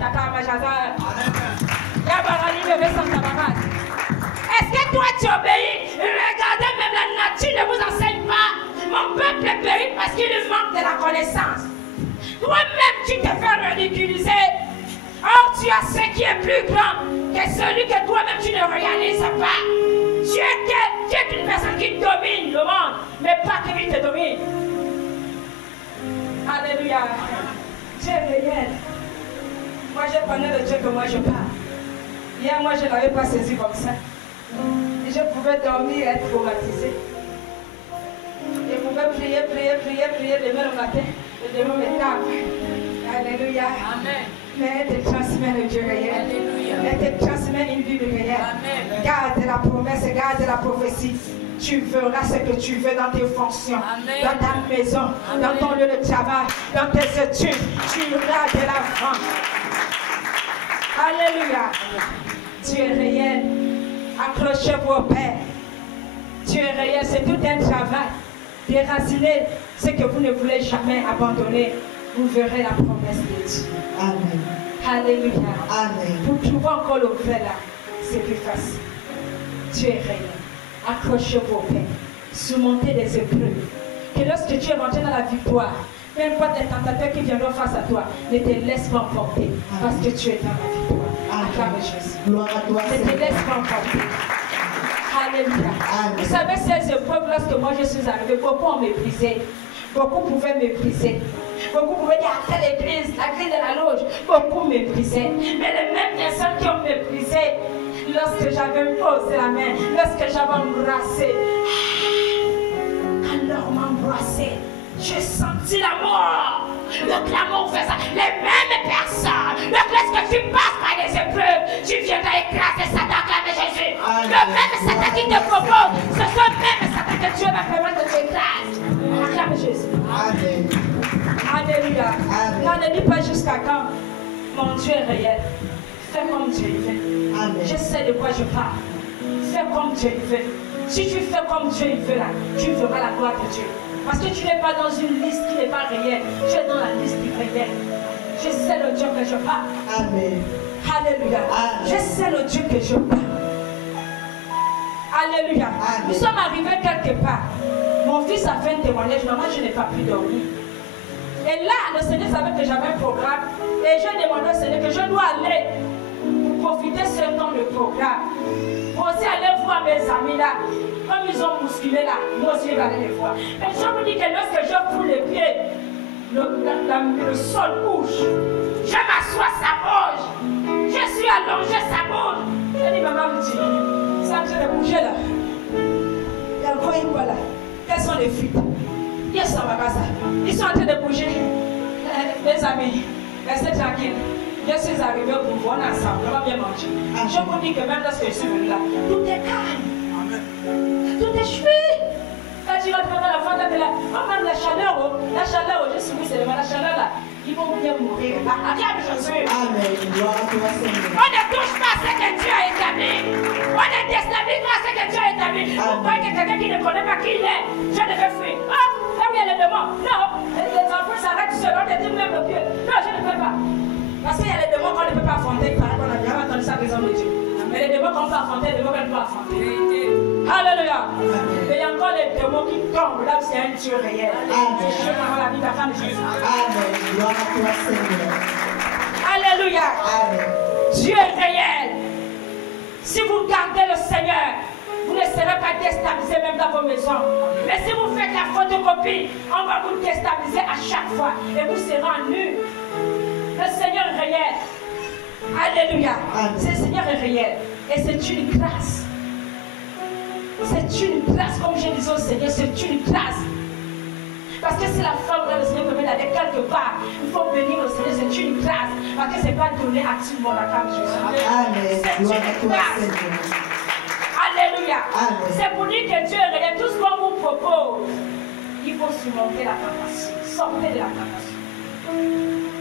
Est-ce que toi tu obéis? Regardez, même la nature ne vous enseigne pas. Mon peuple périt parce qu'il lui manque de la connaissance. Toi-même tu te fais ridiculiser. Or tu as ce qui est plus grand que celui que toi-même tu ne réalises pas. Tu es une personne qui domine le monde, mais pas qu'il te domine. Alléluia. Dieu est réel. Moi je connais le Dieu que moi je parle. Hier moi je ne l'avais pas saisi comme ça. Et je pouvais dormir et être traumatisé. Je pouvais prier demain le matin. Le démon me tape. Alléluia. Amen. Mais elle te transmet le Dieu réel. Alléluia. Elle te transmet une vie réelle. Amen. Garde la promesse, garde la prophétie. Tu feras ce que tu veux dans tes fonctions. Amen. Dans ta maison, amen. Dans ton lieu de travail, dans tes études. Tu iras de l'avant. Alléluia. Dieu est réel. Accrochez-vous au Père. Dieu est réel, c'est tout un travail. Déraciner ce que vous ne voulez jamais abandonner. Vous verrez la promesse de Dieu. Amen. Alléluia. Amen. Pour trouver encore le vrai là, c'est plus facile. Dieu est réel. Accrochez-vous au Père. Surmontez des épreuves. Que lorsque tu es rentré dans la victoire, peu importe les tentateurs qui viendront face à toi, ne te laisse pas emporter. Parce que tu es dans la victoire. Acclame Jésus. Gloire à toi, Ne te laisse pas emporter. Alléluia. Vous savez, ces épreuves, lorsque moi je suis arrivée, beaucoup ont méprisé. Beaucoup pouvaient mépriser. Beaucoup pouvaient dire, après l'église, la grille de la loge. Beaucoup méprisaient. Mais les mêmes personnes qui ont méprisé, lorsque j'avais posé la main, lorsque j'avais embrassé, alors m'embrasser, j'ai senti l'amour. Donc l'amour fait ça. Les mêmes personnes. Donc lorsque tu passes par des épreuves, tu viendras écraser Satan, acclame Jésus. Le même Satan qui te propose, ce sont même Satan que Dieu va permettre de t'écraser. Acclame Jésus. Amen. Alléluia. Amen. Non, ne dis pas jusqu'à quand. Mon Dieu est réel. Fais comme Dieu veut. Amen. Je sais de quoi je parle. Fais comme Dieu veut. Si tu fais comme Dieu veut là, tu verras la gloire de Dieu. Parce que tu n'es pas dans une liste qui n'est pas réelle. Tu es dans la liste qui est réelle. Je sais le Dieu que je parle. Amen. Alléluia. Amen. Je sais le Dieu que je parle. Alléluia. Amen. Nous sommes arrivés quelque part. Mon fils a fait un témoignage. Maman, je n'ai pas pu dormir. Et là, le Seigneur savait que j'avais un programme. Et je demandé au Seigneur que je dois aller profiter ce temps de programme. Pour aussi aller voir mes amis là. Comme ils ont bousculé là, moi aussi je vais aller les voir. Mais je vous dis que lorsque je fous les pieds, le sol bouge. Je m'assois, ça bouge. Je suis allongé, ça bouge. Je dis, maman, c'est en train de bouger là. Il y a encore une fois là. Quelles sont les fuites? Ils sont à casa. Ils sont en train de bouger. Mes amis, restez tranquilles. Je suis arrivé au pouvoir ensemble. On va bien manger. Je vous dis que même lorsque je suis venu là, tout est calme. Tout est chouette. Quand tu vas dans la fin de la même la chaleur, je suis c'est la chaleur là, ils vont bien mourir. Acclame Jésus. Amen. Gloire à toi, Seigneur. On ne touche pas à ce que Dieu a établi. On ne déstabilise pas ce que Dieu a établi. Vous croyez que quelqu'un qui ne connaît pas qui il est, je devais fuir. Ah, là où il y a les démons. Non, les enfants s'arrêtent seuls, on ne dit même le pied. Non, je ne peux pas. Parce qu'il y a les démons qu'on ne peut pas affronter. Par exemple, on a bien entendu ça, des hommes de Dieu. Mais les démons qu'on peut affronter, les démons qu'on ne peut pas affronter. Alléluia. Et il y a encore les démons qui tombent là où c'est un Dieu réel. Amen. Je veux avoir la vie de la femme de Jésus. Amen. Gloire à toi, Seigneur. Alléluia. Amen. Dieu est réel. Si vous gardez le Seigneur, vous ne serez pas déstabilisés même dans vos maisons. Mais si vous faites la photocopie, on va vous déstabiliser à chaque fois. Et vous serez en nu. Le Seigneur est réel. Alléluia. Le Seigneur est réel. Et c'est une grâce. C'est une grâce, comme je disais au Seigneur, c'est une grâce. Parce que c'est la femme que le Seigneur permet d'aller quelque part. Il faut bénir le Seigneur, c'est une grâce. Parce que ce n'est pas donné à tout le monde à femme Jésus. Amen. C'est Gloire à une toi, grâce. Seigneur. Alléluia. Amen. C'est pour dire que Dieu est réel. Tout ce qu'on vous propose, il faut surmonter la tentation. Sortez de la tentation.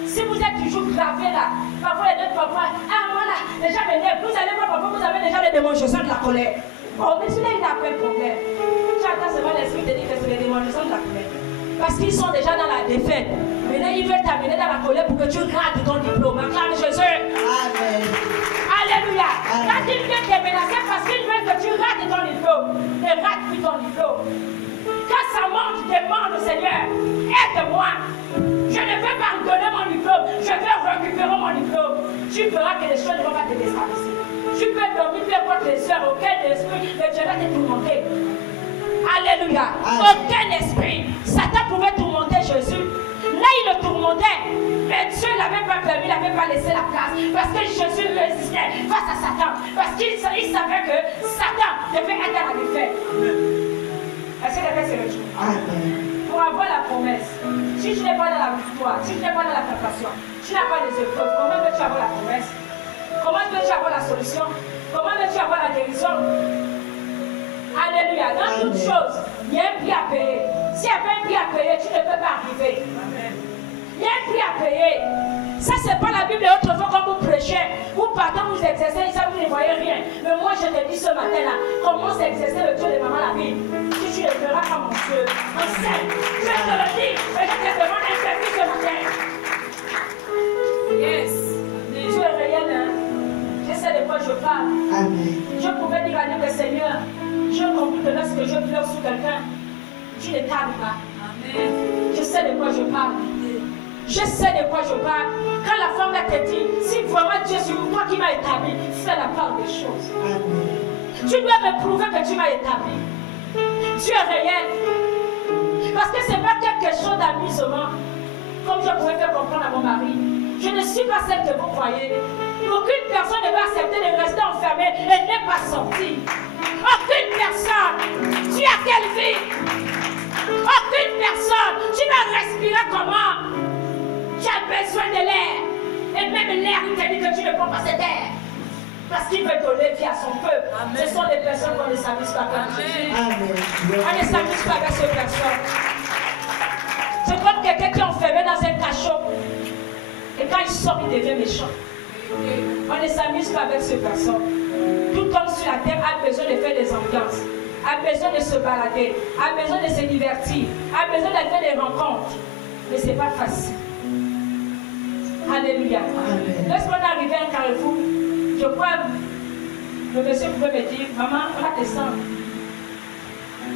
Si vous êtes toujours gravé là, parfois les deux parfois, ah voilà, les gens m'énervent. Vous allez voir, parfois vous avez déjà les démonstrations de la colère. Oh, mais celui-là, il n'a pas de problème. Tu attends seulement l'esprit te dit que c'est les démonstrations de la colère. Parce qu'ils sont déjà dans la défaite. Maintenant, ils veulent t'amener dans la colère pour que tu rates ton diplôme. Acclame Jésus. Amen. Alléluia. Amen. Quand ils viennent te menacer parce qu'ils veulent que tu rates ton diplôme, ne rate plus ton diplôme. Quand ça monte, demande au Seigneur, aide-moi. Je ne veux pas redonner mon diplôme, je veux récupérer mon diplôme. Tu verras que les choses ne vont pas te déstabiliser. Tu peux dormir, peu importe les heures, aucun esprit ne viendra te tourmenter. Alléluia. Aucun esprit. Satan pouvait tourmenter Jésus. Là, il le tourmentait. Mais Dieu ne l'avait pas permis, il n'avait pas laissé la place. Parce que Jésus résistait face à Satan. Parce qu'il savait que Satan devait être à la défaite. Est-ce que la c'est le jour? Amen. Pour avoir la promesse, si tu n'es pas dans la victoire, si tu n'es pas dans la tentation, tu n'as pas les épreuves, comment veux-tu avoir la promesse? Comment veux-tu avoir la solution? Comment veux-tu avoir la guérison? Alléluia. Dans toute chose, il y a un prix à payer. S'il n'y a pas un prix à payer, tu ne peux pas arriver. Il y a un prix à payer. Ça, c'est pas la Bible. Autrefois, quand vous prêchez, vous partez, vous exercez, ça, vous ne voyez rien. Mais moi, je te dis ce matin-là, commence à exercer le Dieu de maman la Bible. Si tu le feras comme mon Dieu, en scène, je te le dis, et je te demande un permis ce matin. Yes. Dieu est réel, hein? Je sais de quoi je parle. Amen. Je pouvais dire à Dieu que Seigneur, je comprends que lorsque je pleure sur quelqu'un, tu ne tardes pas. Amen. Je sais de quoi je parle. Je sais de quoi je parle. Quand la femme là te dit, si vraiment Dieu est sur toi qui m'a établi, fais la part des choses. Amen. Tu dois me prouver que tu m'as établi. Dieu est réel. Parce que ce n'est pas quelque chose d'amusement. Comme je pouvais faire comprendre à mon mari. Je ne suis pas celle que vous croyez. Aucune personne ne va accepter de rester enfermée et n'est pas sortie. Aucune personne. Tu as quelle vie? Aucune personne. Tu vas respirer comment? Tu as besoin de l'air. Et même l'air, il te dit que tu ne prends pas cet air. Parce qu'il veut donner vie à son peuple. Amen. Ce sont des personnes qu'on ne s'amuse pas avec. On ne s'amuse pas avec ces personnes. C'est comme quelqu'un qui est enfermé dans un cachot. Et quand il sort, il devient méchant. On ne s'amuse pas avec ces personnes. Tout homme sur la terre a besoin de faire des ambiances, a besoin de se balader, a besoin de se divertir, a besoin de faire des rencontres. Mais ce n'est pas facile. Alléluia. Lorsqu'on est arrivé à un carrefour, je crois, le monsieur pouvait me dire, maman, on va descendre.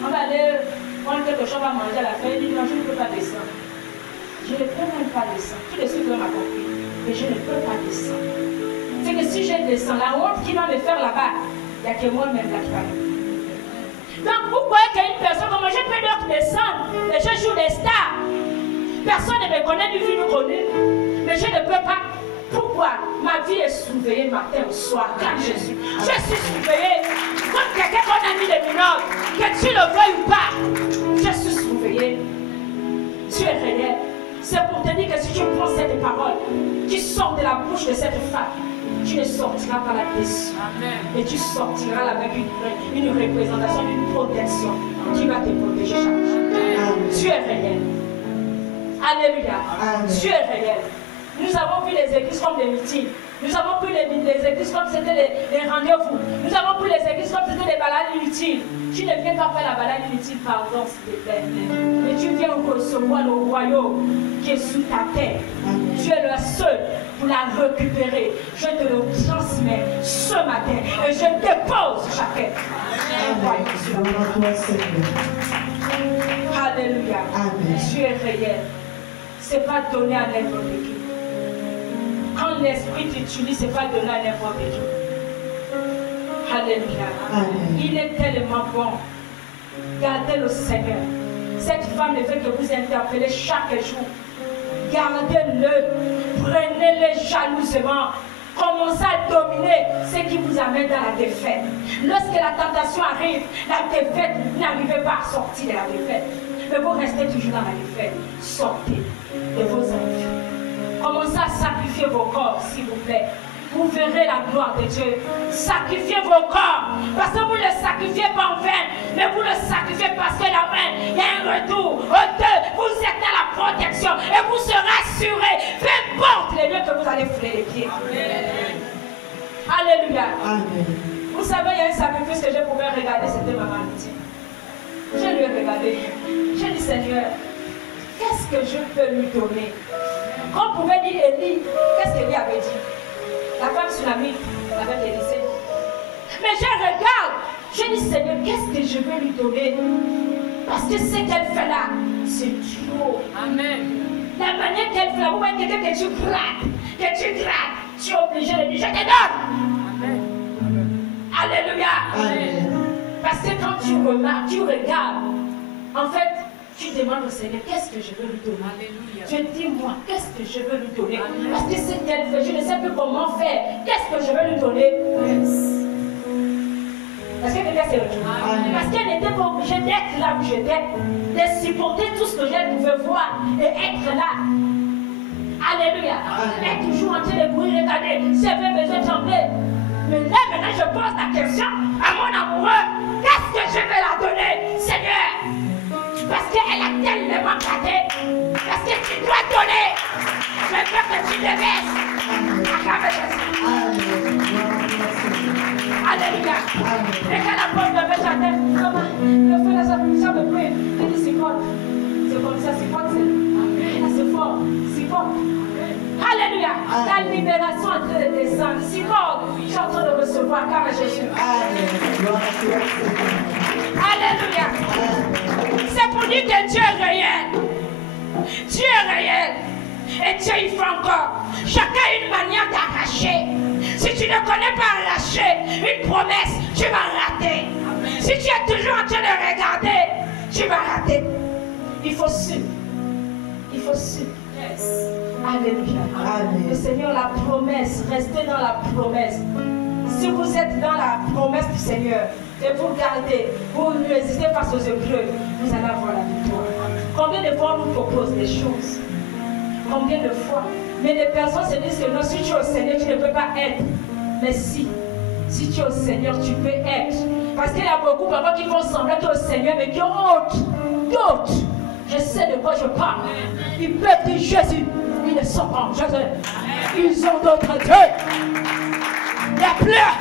On va aller prendre quelque chose à manger à la fin. Il dit, non, je ne peux pas descendre. Je ne peux même pas descendre. Tout de suite, on m'a compris. Mais je ne peux pas descendre. C'est que si je descends, la honte qui va me faire là-bas, il n'y a que moi-même là qui va. Donc, vous croyez qu'il y a une personne comme moi, je peux donc descendre et je joue des stars. Personne ne me connaît du vu, nous connu. Mais je ne peux pas. Pourquoi? Ma vie est surveillée matin au soir, car Jésus. Je suis surveillée. Comme quelqu'un qu'on a mis des minots, que tu le veuilles ou pas, je suis surveillée. Tu es réel. C'est pour te dire que si tu prends cette parole, tu sors de la bouche de cette femme, tu ne sortiras pas la déçue. Et tu sortiras là avec une représentation, une protection qui va te protéger chaque jour. Tu es réel. Alléluia. Tu es réel. Nous avons vu les églises comme des meetings. Nous avons vu les églises comme c'était les rendez-vous. Nous avons vu les églises comme c'était des balades inutiles. Tu ne viens pas faire la balade inutile, pardon, s'il te plaît. Mais tu viens recevoir le royaume qui est sous ta terre. Tu es le seul pour la récupérer. Je te le transmets ce matin et je dépose chacun. Alléluia. Tu es réel. Ce n'est pas donné à n'importe qui. Quand l'esprit t'utilise, ce n'est pas donné à n'importe qui. Alléluia. Il est tellement bon. Gardez le Seigneur. Cette femme ne fait que vous interpeller chaque jour. Gardez-le. Prenez-le jalousement. Commencez à dominer ce qui vous amène dans la défaite. Lorsque la tentation arrive, la défaite, vous n'arrivez pas à sortir de la défaite. Mais vous restez toujours dans la défaite. Sortez de vos envies. Commencez à sacrifier vos corps, s'il vous plaît. Vous verrez la gloire de Dieu. Sacrifiez vos corps. Parce que vous ne le sacrifiez pas en vain. Mais vous le sacrifiez parce que là-bas, il y a un retour. Vous êtes dans la protection. Et vous serez assurés. Peu importe les lieux que vous allez fouler les pieds. Alléluia. Amen. Vous savez, il y a un sacrifice que je pouvais regarder. C'était ma maladie. Je lui ai regardé. J'ai dit, Seigneur, qu'est-ce que je peux lui donner? On pouvait dire Élie. Qu'est-ce qu'Élie avait dit? La femme Sunamite avec Élisée. Mais je regarde. Je dis, Seigneur, qu'est-ce que je vais lui donner? Parce que ce qu'elle fait là, c'est trop. Amen. La manière qu'elle fait là, vous voyez quelqu'un que tu grattes, tu es obligé de dire, je te donne. Amen. Alléluia. Amen. Parce que quand tu remarques, tu regardes, en fait, tu demandes au Seigneur, qu'est-ce que je veux lui donner? Alléluia. Je dis, moi, qu'est-ce que je veux lui donner? Amen. Parce que c'est qu'elle fait, je ne sais plus comment faire. Qu'est-ce que je veux lui donner? Yes. Est-ce que quelqu'un s'est retrouvé? Parce qu'elle n'était pas obligée d'être là où j'étais, de supporter tout ce que je pouvais voir et être là. Alléluia. Elle est toujours en train de courir, regarder, si elle avait besoin de chanter. Mais là, maintenant, je pose la question à mon amoureux, qu'est-ce que je vais la donner, Seigneur? Parce qu'elle a tellement gardé. Parce que tu dois donner. Je veux que tu le laisses. Acclamez Jésus. Alléluia. Et quand la porte devait chanter, comment le feu de sa puissance me prie. Il dit, c'est fort. C'est comme ça, c'est fort. C'est fort. C'est fort. Alléluia. La libération est en train de descendre. C'est fort. Je suis en train de recevoir car Jésus. Alléluia. C'est pour dire que Dieu est réel. Dieu est réel. Et Dieu il fait encore. Chacun a une manière d'arracher. Si tu ne connais pas arracher une promesse, tu vas rater. Si tu es toujours en train de regarder, tu vas rater. Il faut suivre. Il faut suivre. Yes. Alléluia. Amen. Le Seigneur, la promesse, restez dans la promesse. Si vous êtes dans la promesse du Seigneur et vous gardez, vous résistez face aux épreuves, vous allez avoir la victoire. Combien de fois on nous propose des choses? Combien de fois? Mais les personnes se disent que non, si tu es au Seigneur, tu ne peux pas être. Mais si, Si tu es au Seigneur, tu peux être. Parce qu'il y a beaucoup parfois qui font semblant qu'ils sont au Seigneur, mais qui ont honte. D'autres. Je sais de quoi je parle. Ils peuvent dire Jésus. Ils ne sont pas en Jésus. Ils ont d'autres dieux. Il y a plus.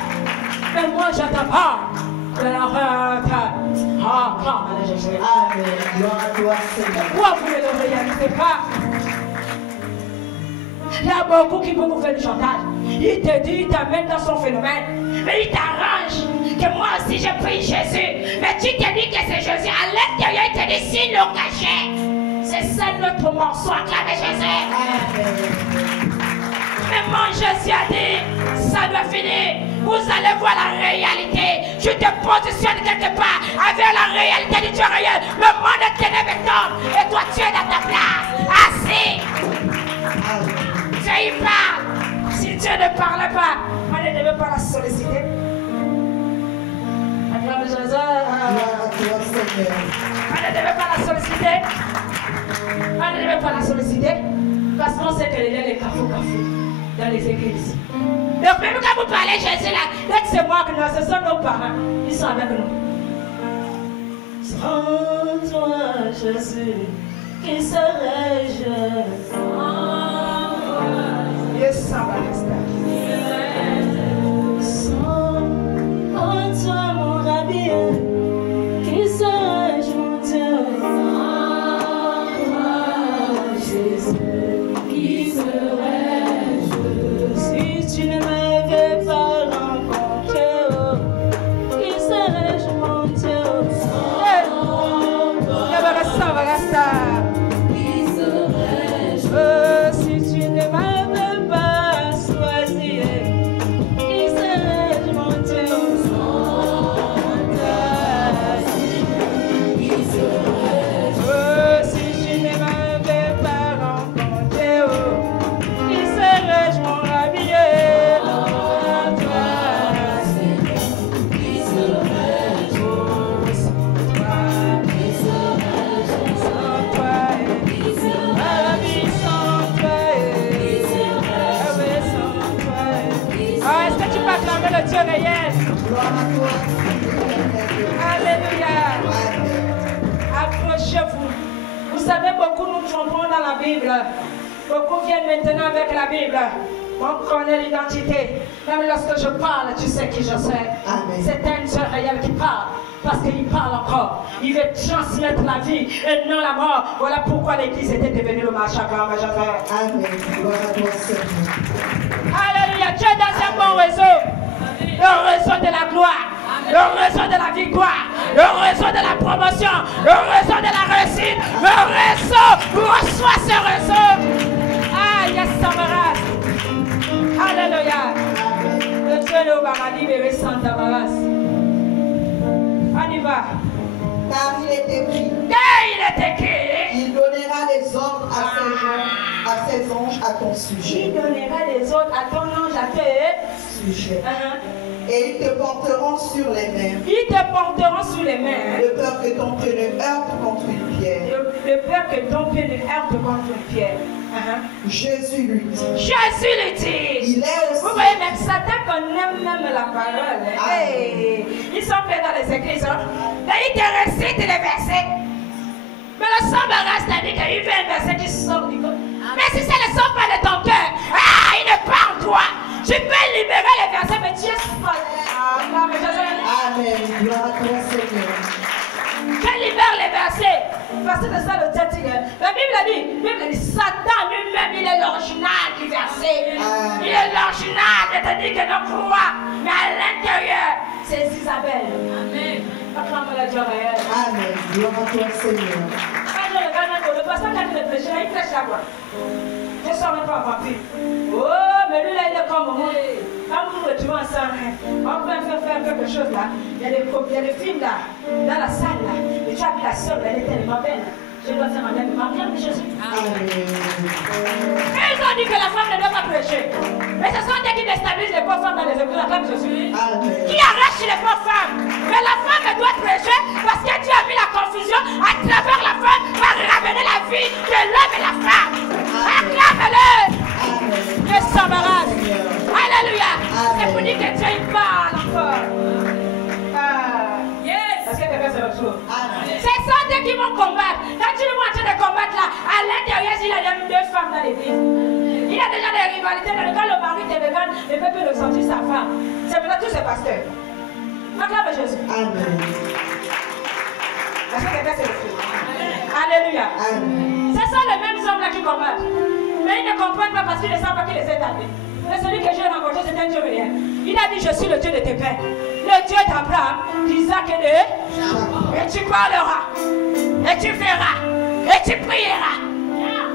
Mais moi, j'attends pas. De la honte. Ah, clame à Jésus. Amen. Gloire à toi, Seigneur. Pourquoi vous ne le réalisez pas? Il y a beaucoup qui peuvent vous faire du chantage. Il te dit, il t'amène dans son phénomène. Mais il t'arrange que moi aussi je prie Jésus. Mais tu te dis que c'est Jésus. À l'intérieur, il te dit, s'il le cachait. C'est ça notre morceau. Acclamez Jésus. Mais mon Jésus a dit, ça doit finir. Vous allez voir la réalité. Je te positionne quelque part avec la réalité du Dieu réel. Le monde est ténèbres tombe. Et toi, tu es dans ta place. Assis. Dieu y parle. Si Dieu ne parlait pas, on ne devait pas la solliciter. Acclame Jésus. On ne devait pas la solliciter. On ne devait pas la solliciter. Parce qu'on sait qu'elle est les cafou dans les églises. Donc même quand vous parlez Jésus là, dès que c'est moi que nous, ce sont nos parents. Ils sont avec nous. Sans toi, Jésus, qui serais-je? Yes, ça va rester. Sans toi, mon rabbi, qui serais-je, mon Dieu? Jésus, qui serais-je? Si tu ne m'avais pas rencontré, qui serais-je, mon Dieu? Ça va rester. Qui serais-je? Si tu ne m'avais pas choisi, qui serais-je, mon Dieu? Qui serais-je? Si tu ne m'avais pas rencontré, qui serais-je, mon rabbi? Qui serais-je? Sans toi, qui serais-je? Sans toi, qui serais-je? Sans toi, qui serais-je? Sans toi. Ah, est-ce que tu peux acclamer le Dieu réel? Gloire à toi, Seigneur. Alléluia. Amen. Accrochez-vous. Vous savez, beaucoup nous trompons dans la Bible. Beaucoup viennent maintenant avec la Bible. On connaît l'identité. Même lorsque je parle, tu sais qui je suis. Amen. C'est un Dieu réel qui parle. Parce qu'il parle encore. Il veut transmettre la vie et non la mort. Voilà pourquoi l'église était devenue le marché à grand majeur. Amen. Gloire à toi, Seigneur. Alléluia. Tu es dans un bon réseau. Le réseau de la gloire. Le réseau de la victoire. Le réseau de la promotion. Le réseau de la réussite. Le réseau. Reçois ce réseau. Ah, yes, Samaras. Alléluia. Le Dieu de Obama libéré sans Samaras. On y va. Car il est écrit. Il est écrit. Il donnera les ordres à ses anges à ton sujet. Il donnera les ordres à ton ange à tes Sujet. Et ils te porteront sur les mains. Ils te porteront sur les mains. De peur que ton pied ne heurte contre une pierre. De peur que ton pied ne heurte contre une pierre. Jésus lui dit. Jésus lui dit. Il est aussi. Vous voyez, même Satan connaît même la parole. Hey. Ils sont faits dans les églises. Là, ils te récitent les versets. Mais le sang reste à dire qu'il veut un verset qui sort du corps. Mais si ça ne sort pas de ton cœur, il ne parle toi. Tu peux libérer les versets, mais tu es folle. Amen. Gloire à toi, Seigneur. Je libère les versets. Parce que c'est ça le texte. La Bible a dit, Satan lui-même, il est l'original du verset. Il est l'original de te dire que non croit. Mais à l'intérieur, c'est Isabelle. Amen. Acclame le Dieu réel. Amen. Gloire à toi, Seigneur. Quand je regarde le pasteur, quand il est prêché, il prêche la voix. Je ne sors même pas vampire. Oh, mais lui là, il est comme moi. Quand nous nous retrouvons ensemble, on peut faire quelque chose là. Il y a des films là, dans la salle là. Et tu as vu la soeur, elle est tellement belle. Je dois faire ma même mariage de Jésus. Amen. Ils ont dit que la femme ne doit pas prêcher. Mais ce sont eux qui déstabilisent les pauvres femmes dans les églises. La femme de Jésus. Amen. Qui arrache les pauvres femmes. Mais la femme doit prêcher parce que Dieu a mis la confusion à travers la femme pour ramener la vie de l'homme et la femme. Acclame-le. Amen. Dieu s'embarrasse. Seigneur. Alléluia. Amen. C'est pour dire que Dieu il parle. rivalité, quand le mari te regarde, le peuple peut ressentir sa femme. C'est maintenant tous ces pasteurs. Acclame Jésus. Amen. Est-ce que quelqu'un s'est levé? Alléluia. Amen. Ce sont les mêmes hommes là qui combattent. Mais ils ne comprennent pas parce qu'ils ne savent pas qui les est appelés. Mais celui que j'ai rencontré, c'est un Dieu réel. Il a dit, je suis le Dieu de tes pères. Le Dieu d'Abraham, d'Isaac et de... Et tu parleras. Et tu feras. Et tu prieras.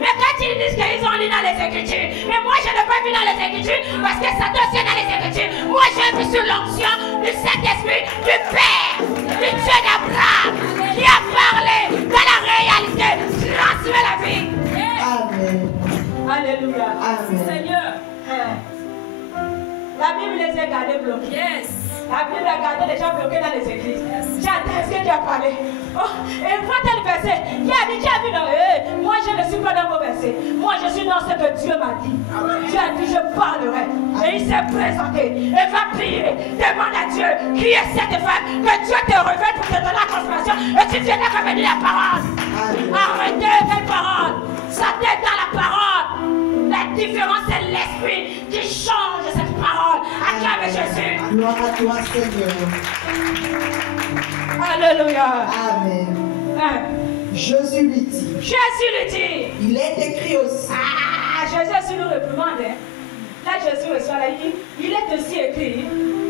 Mais quand ils disent qu'ils ont lu dans les Écritures, mais moi je n'ai pas vu dans les Écritures parce que ça doit être dans les Écritures. Moi j'ai vu sur l'onction du Saint-Esprit, du Père, du Dieu d'Abraham, qui a parlé dans la réalité, transmet la vie. Amen. Alléluia. Amen. Seigneur, la Bible les a gardés bloqués. Yes. La Bible a gardé les gens bloqués dans les églises. J'entends ce que tu as parlé. Oh, et prends tel verset. Qui a dit, non, moi je ne suis pas dans vos versets. Moi je suis dans ce que Dieu m'a dit. Dieu a dit, je parlerai. Et il s'est présenté. Et va prier. Demande à Dieu qui est cette femme. Que Dieu te révèle pour te donner la confirmation. Et tu viendras revenir la parole. Arrêtez les paroles. Ça t'aide dans la parole. La différence, c'est l'esprit qui change cette parole. Acclame Jésus. Gloire à toi, Seigneur. Alléluia. Amen. Jésus lui dit. Jésus lui dit. Il est écrit aussi. Ah, Jésus est sur nous réprimande. Là, Jésus reçoit la vie. Il est aussi écrit.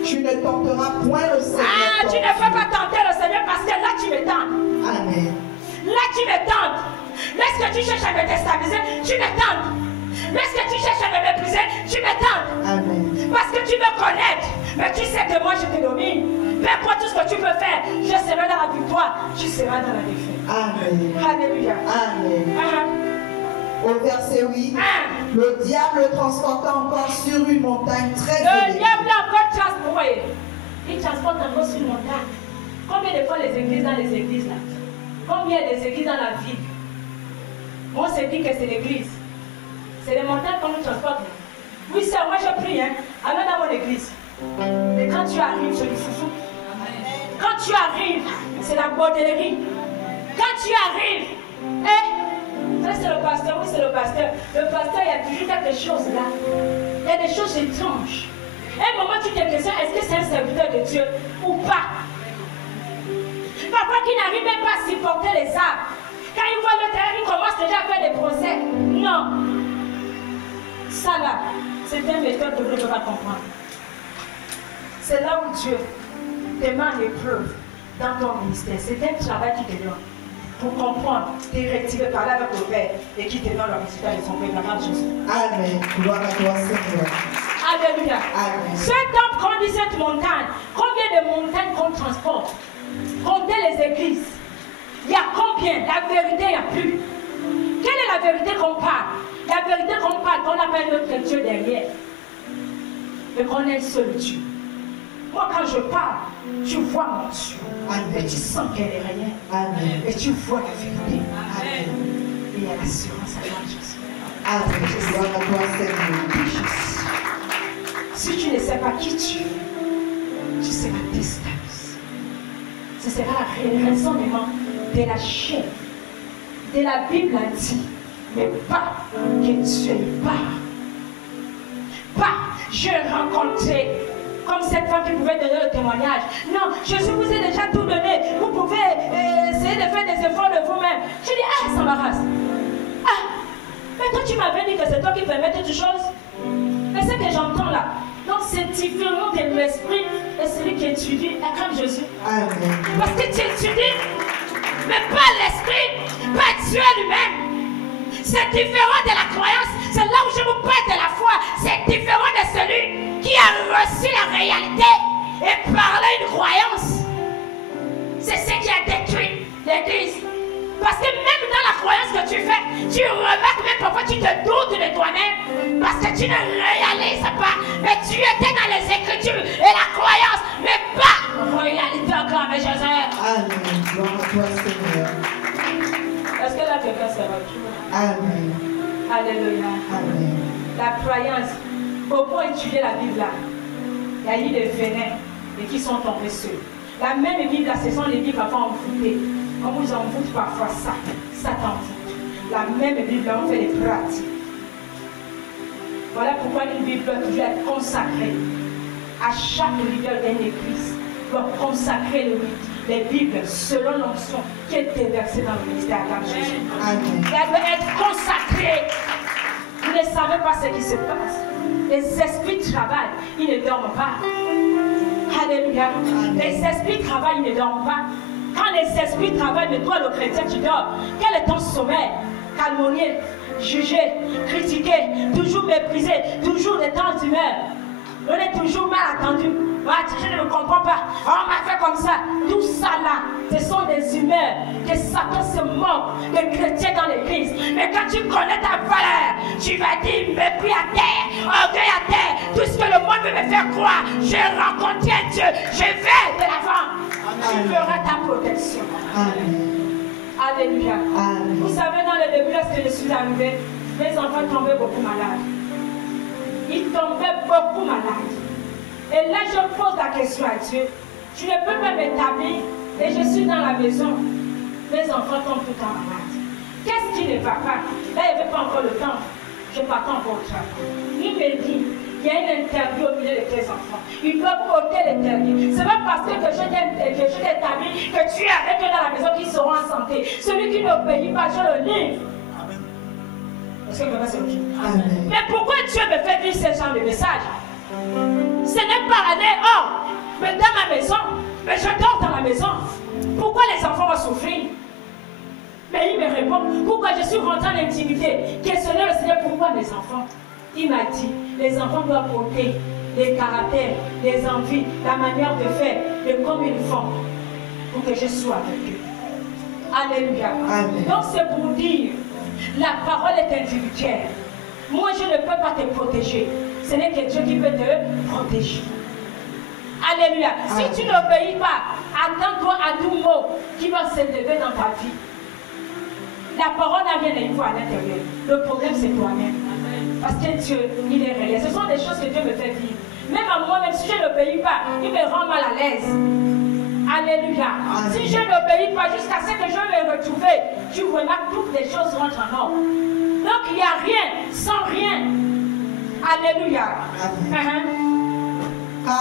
Tu ne tenteras point le Seigneur. Ah, tu ne peux pas tenter le Seigneur parce que là, tu me tentes. Amen. Là, tu me tentes. Lorsque tu cherches à me déstabiliser, tu me tentes. Lorsque tu cherches à me mépriser, tu me tentes. Amen. Parce que tu me connais. Mais tu sais que moi, je te domine. Peu importe tout ce que tu peux faire, je serai dans la victoire. Tu seras dans la défaite. Amen. Alléluia. Au verset 8, le diable le transporta encore sur une montagne très élevée. Le diable a encore transporté. Il transporte encore sur une montagne. Combien de fois les églises dans les églises là? Combien des églises dans la ville? On se dit que c'est l'église. C'est les montagnes qu'on nous transporte. Oui, c'est moi je prie, hein. Allons dans mon église. Mais quand tu arrives, c'est du foufou. Quand tu arrives, c'est la bordellerie. Quand tu arrives, ça c'est le pasteur, oui c'est le pasteur. Le pasteur, il y a toujours quelque chose là. Il y a des choses étranges. À un moment, tu te questionnes, est-ce que c'est un serviteur de Dieu ou pas? Parfois, qui n'arrive même pas à supporter les arbres. Quand il voit le terrain, il commence déjà à faire des procès. Non. Ça là, c'est un méthode que vous ne pouvez pas comprendre. C'est là où Dieu te met en épreuve dans ton ministère. C'est un travail qui te donne pour comprendre, te retirer, parler avec le Père et qui te donne le résultat de son peuple. La Jésus. Amen. Gloire à toi, Seigneur. Alléluia. Amen. Cet homme conduit cette montagne. Combien de montagnes qu'on transporte? Comptez les églises. Il y a combien? La vérité, il n'y a plus. Quelle est la vérité qu'on parle? La vérité qu'on parle, qu'on n'a pas notre Dieu derrière. Mais qu'on est un seul Dieu. Moi, quand je parle, tu vois mon Dieu. Amen. Et tu sens qu'elle est rien. Amen. Et tu vois la vérité. Amen. Et il y a l'assurance à toi, Jésus. Amen. Gloire à toi, Seigneur. Jésus. Si tu ne sais pas qui tu es, tu seras déstabilisé. Ce sera le raisonnement de la chair. De la Bible a dit, mais pas que Dieu est pas. Pas, j'ai rencontré comme cette femme qui pouvait donner le témoignage. Non, Jésus vous a déjà tout donné. Vous pouvez essayer de faire des efforts de vous-même. Je dis, ah, ça m'embarrasse. Ah, mais toi tu m'avais dit que c'est toi qui permets toutes choses. Mais ce que j'entends là, donc c'est différent de l'esprit et celui qui étudie est comme Jésus. Amen. Parce que tu étudies, mais pas l'esprit, pas Dieu lui-même. C'est différent de la croyance. C'est là où je vous parle de la foi. C'est différent de celui qui a reçu la réalité et parlé une croyance. C'est ce qui a détruit l'église. Parce que même dans la croyance que tu fais, tu remarques même parfois tu te doutes de toi-même. Parce que tu ne réalises pas. Mais tu étais dans les Écritures et la croyance, mais pas réalité encore, mes Jésus. Amen. Gloire à toi, Seigneur. Est-ce que là quelqu'un se retrouve? Amen. Alléluia. Amen. La croyance, beaucoup ont étudié la Bible là. Il y a eu des vénins et qui sont tombés sur. La même Bible là, ce sont les Bibles parfois envoûtées. On vous envoûte parfois ça t'envoûte. La même Bible là, on fait des pratiques. Voilà pourquoi une Bible doit toujours être consacrée. À chaque leader d'une église doit consacrer les Bibles selon l'onction qui est déversée dans le ministère de Jésus. Elle doit être consacrée. Vous ne savez pas ce qui se passe. Les esprits travaillent, ils ne dorment pas. Alléluia. Les esprits travaillent, ils ne dorment pas. Quand les esprits travaillent, mais toi le chrétien, tu dors. Quel est ton sommeil? Calomnier, juger, critiquer, toujours mépriser, toujours des temps d'humeur. On est toujours mal attendu. Je ne comprends pas. On m'a fait comme ça. Tout ça là, ce sont des humeurs que Satan se moque des chrétiens dans l'église. Mais quand tu connais ta valeur, tu vas dire mépris à terre, orgueil à terre, tout ce que le monde veut me faire croire. J'ai rencontré Dieu, je vais de l'avant. Tu feras ta protection. Alléluia. Vous savez, dans le début, lorsque je suis arrivée, mes enfants tombaient beaucoup malades. Ils tombaient beaucoup malades. Et là, je pose la question à Dieu. Tu ne peux pas m'établir et je suis dans la maison. Mes enfants tombent tout le temps malades. Qu'est-ce qui ne va pas? Là, il n'y avait pas encore le temps. Je partais encore au travail. Il me dit, il y a une interview au milieu de tes enfants. Ils doivent ôter l'interview. Ce n'est pas parce que je t'ai établi que tu es avec eux dans la maison qu'ils seront en santé. Celui qui n'obéit pas, je le livre. Est-ce que vous c'est OK? Mais pourquoi Dieu me fait vivre ce genre de message? Ce n'est pas aller hors, mais dans ma maison. Mais je dors dans la maison. Pourquoi les enfants vont souffrir? Mais il me répond, pourquoi je suis rentré en intimité? Questionnez le Seigneur, pourquoi mes enfants? Il m'a dit, les enfants doivent porter les caractères, les envies, la manière de faire, de comme ils font, pour que je sois avec eux. Alléluia. Amen. Donc c'est pour dire, la parole est individuelle. Moi, je ne peux pas te protéger. Ce n'est que Dieu qui peut te protéger. Alléluia. Amen. Si tu n'obéis pas, attends-toi à tout mot qui va s'élever dans ta vie. La parole n'a rien à y voir à l'intérieur. Le problème, c'est toi-même. Parce que Dieu, il est réel. Ce sont des choses que Dieu me fait vivre. Même à moi, même si je n'obéis pas, il me rend mal à l'aise. Alléluia. Amen. Si je n'obéis pas jusqu'à ce que je me retrouve, tu remarques que toutes les choses rentrent en ordre. Donc il n'y a rien sans rien. Alléluia. Car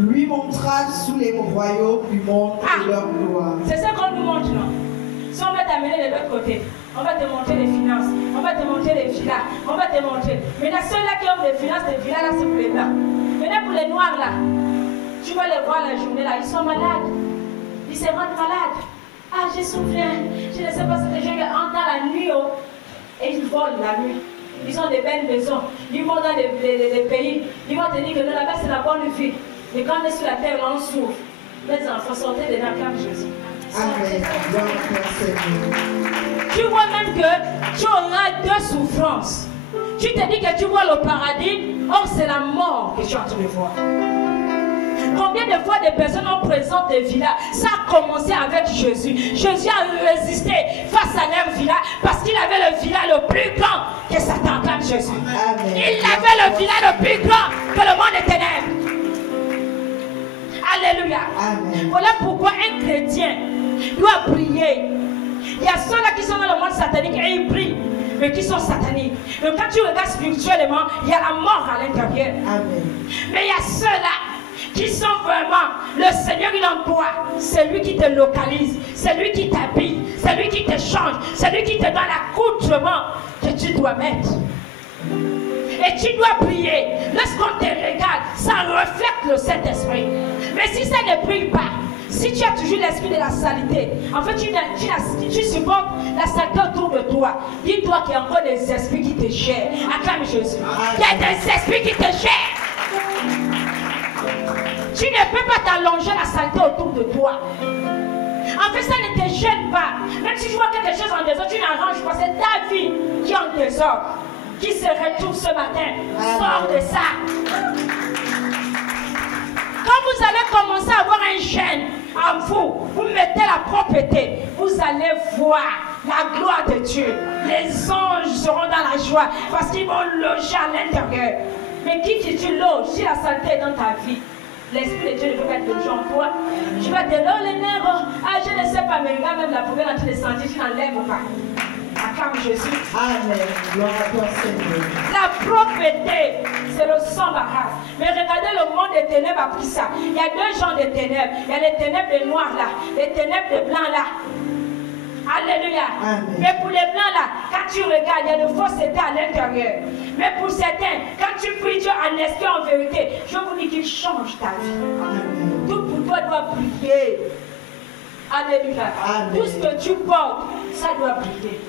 lui montra tous les royaumes du monde et leur gloire. C'est ce qu'on nous montre, non? Si on va t'amener de l'autre côté, on va te montrer les finances, on va te montrer les villas, on va te montrer. Maintenant, ceux-là qui ont des finances, des villas, là, c'est pour les blancs. Maintenant, pour les noirs, là, tu vas les voir la journée, là, ils sont malades. Ils se rendent malades. Ah, j'ai souffert, je ne sais pas ce que j'ai dans la nuit, oh. Et ils volent la nuit. Ils ont des belles maisons. Ils vont dans les pays. Ils vont te dire que là-bas, c'est la bonne vie. Et quand on est sur la terre, là, on souffre. Les enfants, sortez de la cave Jésus. Amen. Tu vois même que tu auras deux souffrances. Tu te dis que tu vois le paradis, or c'est la mort que tu es en train de voir. Combien de fois des personnes ont présenté des villas? Ça a commencé avec Jésus. Jésus a résisté face à leur villa parce qu'il avait le villa le plus grand que Satan acclame Jésus. Amen. Il avait le villa le plus grand que le monde des ténèbres. Alléluia. Amen. Voilà pourquoi un chrétien doit prier. Il y a ceux-là qui sont dans le monde satanique et ils prient, mais qui sont sataniques. Donc quand tu regardes spirituellement, il y a la mort à l'intérieur. Mais il y a ceux-là qui sont vraiment, le Seigneur il emploie, c'est lui qui te localise, c'est lui qui t'habille, c'est lui qui te change, c'est lui qui te donne l'accoutrement que tu dois mettre. Et tu dois prier. Lorsqu'on te regarde, ça reflète le Saint-Esprit. Mais si ça ne brille pas, si tu as toujours l'esprit de la saleté, en fait tu supportes la saleté autour de toi. Dis-toi qu'il y a encore des esprits qui te gèrent. Acclame Jésus. Il y a des esprits qui te gèrent. Tu ne peux pas t'allonger la saleté autour de toi. En fait, ça ne te gêne pas. Même si tu vois quelque chose en désordre, tu n'arranges pas. C'est ta vie qui est en désordre. Qui se retrouve ce matin. Sors de ça. Quand vous allez commencer à avoir un gène en vous, vous mettez la propreté, vous allez voir la gloire de Dieu. Les anges seront dans la joie parce qu'ils vont loger à l'intérieur. Mais qui tu loges si la saleté est dans ta vie? L'Esprit de Dieu ne peut pas être logé en toi. Tu vas te dire, oh les nerfs, ah je ne sais pas, mais regarde même la poubelle en train de sentir, tu n'enlèves pas. Acclame Jésus. Amen. Gloire à toi, Seigneur. La propreté, c'est le sang de la race. Mais regardez, le monde des ténèbres a pris ça. Il y a deux genres de ténèbres. Il y a les ténèbres des noirs là, les ténèbres des blancs là. Alléluia. Amen. Mais pour les blancs là, quand tu regardes, il y a de fausseté à l'intérieur. Mais pour certains, quand tu pries Dieu en esprit, en vérité, je vous dis qu'il change ta vie. Amen. Tout pour toi doit briller. Alléluia. Amen. Tout ce que tu portes, ça doit briller.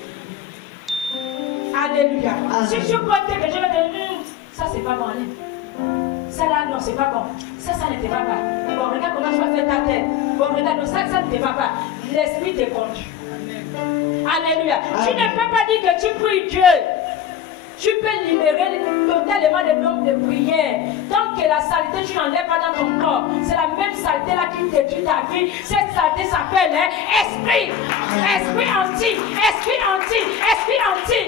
Alléluia. Amen. Si tu portes quelque chose, ça c'est pas bon. Ça là, non, c'est pas bon. Ça ne te va pas. Bon, regarde comment tu vas faire ta tête. Bon, regarde, non, ça ne te va pas. L'esprit te conduit. Alléluia. Amen. Tu ne peux pas dire que tu pries Dieu. Tu peux libérer totalement le nombre de prières. Tant que la saleté, tu n'enlèves pas dans ton corps. C'est la même saleté là qui détruit ta vie. Cette saleté s'appelle esprit. Esprit anti. Esprit anti. Esprit anti.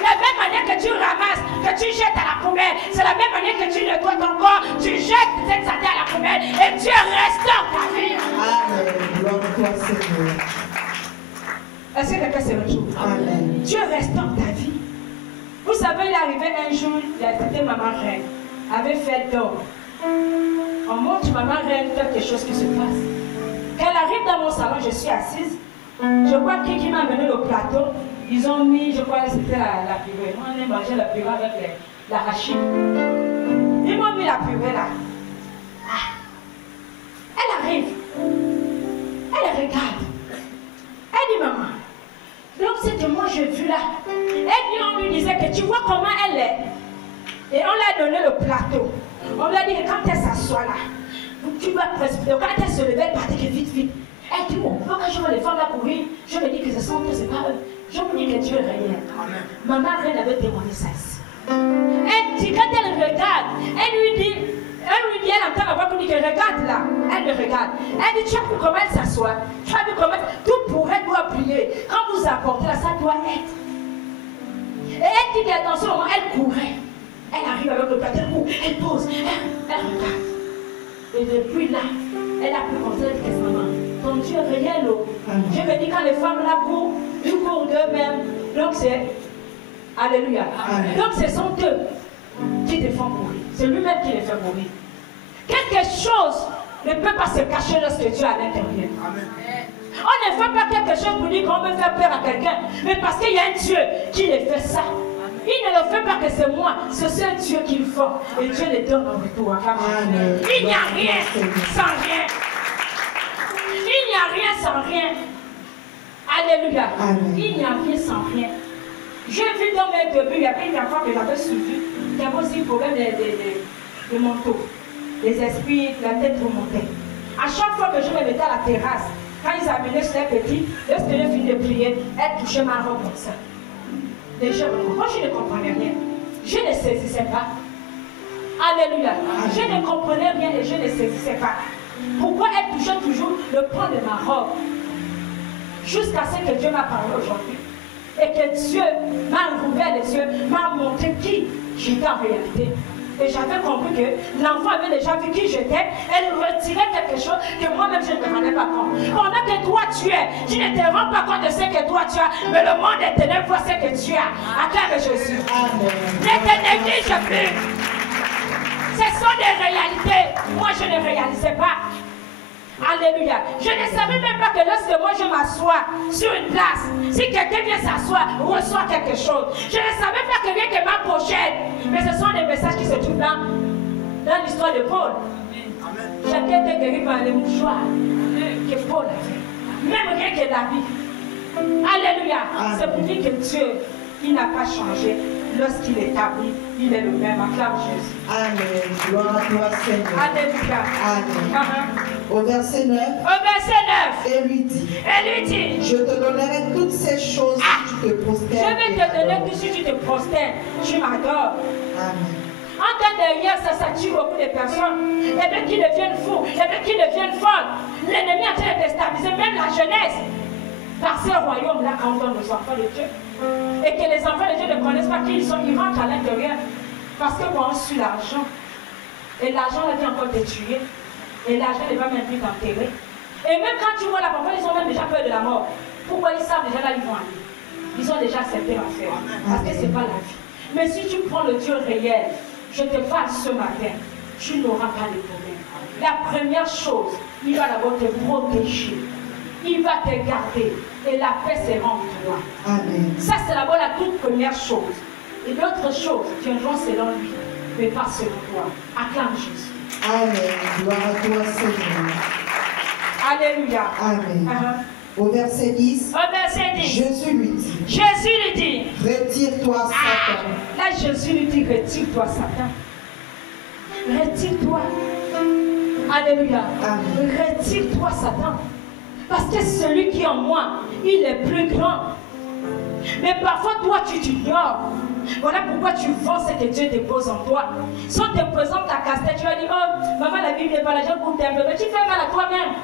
La même manière que tu ramasses, que tu jettes à la poubelle, c'est la même manière que tu nettoies ton corps, tu jettes cette saleté à la poubelle et Dieu restaure ta vie. Amen. Gloire à toi, Seigneur. Est-ce que quelqu'un se retrouve? Amen. Dieu restaure ta vie. Vous savez, il est arrivé un jour, c'était Maman Reine, avait fait d'or. On montre Maman Reine, quelque chose qui se passe. Quand elle arrive dans mon salon, je suis assise. Je crois qui m'a amené le plateau. Ils ont mis, je crois que c'était la purée. Moi, on a mangé la purée avec l'arachide. Ils m'ont mis la purée là. Ah. Elle arrive. Elle regarde. Elle dit, maman. Donc c'était moi, j'ai vu là. Et on lui disait que tu vois comment elle est. Et on lui a donné le plateau. On lui a dit que quand elle s'assoit là, tu vas précipiter. Quand elle se levait, elle partait que vite, vite. Elle dit, bon, quand je vois les femmes là courir, je me dis que ce sont eux, c'est pas eux. Je me dis que Dieu est réel. Maman Reine avait témoigné ça ici. Elle dit, quand elle regarde, elle entend la voix qui dit que regarde là. Elle me regarde. Elle dit, tu as vu comment elle s'assoit. Tu as vu comment tout pour elle doit briller. Quand vous apportez là, ça doit être. Et elle dit que dans ce moment, elle courait. Elle arrive avec le plateau, elle court, elle pose, elle regarde. Et depuis là, elle a pu constater que c'est maman. Ton Dieu est réel. Je me dis quand les femmes là courent, ils courent d'eux-mêmes. Donc c'est. Alléluia. Amen. Donc ce sont eux qui te font mourir. C'est lui-même qui les fait mourir. Quelque chose ne peut pas se cacher lorsque Dieu est à l'intérieur. On ne fait pas quelque chose pour dire qu'on veut faire peur à quelqu'un, mais parce qu'il y a un Dieu qui les fait ça. Il ne le fait pas que c'est moi, c'est un Dieu qui le fait. Et Dieu les donne en retour. Il n'y a rien sans rien. Il n'y a rien sans rien. Alléluia. Amen. Il n'y a rien sans rien. J'ai vu dans mes débuts, il y avait une enfant que j'avais suivie qui avait aussi un problème de manteau. Les esprits, la tête remontait. À chaque fois que je me mettais à la terrasse, quand ils amenaient sur les petits, lorsque je finis de prier, elle touchait ma robe comme ça. Moi, je ne comprenais rien. Je ne saisissais pas. Alléluia. Je ne comprenais rien et je ne saisissais pas. Pourquoi elle touchait toujours le pan de ma robe? Jusqu'à ce que Dieu m'a parlé aujourd'hui. Et que Dieu m'a ouvert les yeux, m'a montré qui j'étais en réalité. Et j'avais compris que l'enfant avait déjà vu qui j'étais. Elle retirait quelque chose que moi-même je ne me rendais pas compte. Pendant que toi tu es, tu ne te rends pas compte de ce que toi tu as, mais le monde des ténèbres voit ce que tu as. Acclame Jésus. Ne te néglige plus. Ce sont des réalités. Moi je ne réalisais pas. Alléluia. Je ne savais même pas que lorsque moi je m'assois sur une place, si quelqu'un vient s'asseoir, reçoit quelque chose. Je ne savais pas que rien que ma pochette. Mais ce sont des messages qui se trouvent dans l'histoire de Paul. Chacun était guéri par les mouchoirs que Paul avait. Même rien que la vie. Alléluia. C'est pour dire que Dieu, il n'a pas changé. Lorsqu'il est établi, il est le même. Acclame Jésus. Amen. Gloire à toi, Seigneur. Alléluia. Amen. Au verset 9. Au verset 9. Et lui dit. Je te donnerai toutes ces choses si tu te prosternes. Je vais te donner tout si tu te prosternes. Tu m'adores. Amen. En temps derrière, ça tue beaucoup de personnes. Il y en a qui deviennent fous, il y en a qui deviennent folles. L'ennemi est en train de déstabiliser même la jeunesse. Par ces royaumes-là, quand on donne aux enfants de Dieu. Et que les enfants de Dieu ne connaissent pas qui ils sont, ils rentrent à l'intérieur. Parce que moi, on suit l'argent. Et l'argent là vient encore te tuer. Et l'argent ne va même plus t'enterrer. Et même quand tu vois la parfois, ils ont même déjà peur de la mort. Pourquoi ils savent déjà là ils vont aller? ils ont déjà accepté l'affaire. Parce que ce n'est pas la vie. Mais si tu prends le Dieu réel, je te parle ce matin, tu n'auras pas de problème. La première chose, il va d'abord te protéger. Il va te garder. Et la paix sera en toi. Amen. Ça, c'est d'abord la toute première chose. Et d'autres choses viendront selon lui, mais pas selon toi. Acclame Jésus. Amen. Gloire à toi, Seigneur. Alléluia. Amen. Au verset 10, Au verset 10, Jésus lui dit, Jésus lui dit, retire-toi, Satan. Là, Jésus lui dit, retire-toi, Satan. Retire-toi. Alléluia. Amen. Retire-toi, Satan. Parce que celui qui est en moi, il est plus grand. Mais parfois, toi, tu t'ignores. Voilà pourquoi tu vends ce que Dieu dépose en toi. Si on te présente ta casse-tête, tu vas dire, oh, maman, la Bible n'est pas là, je compte un peu. Mais tu fais mal à toi-même.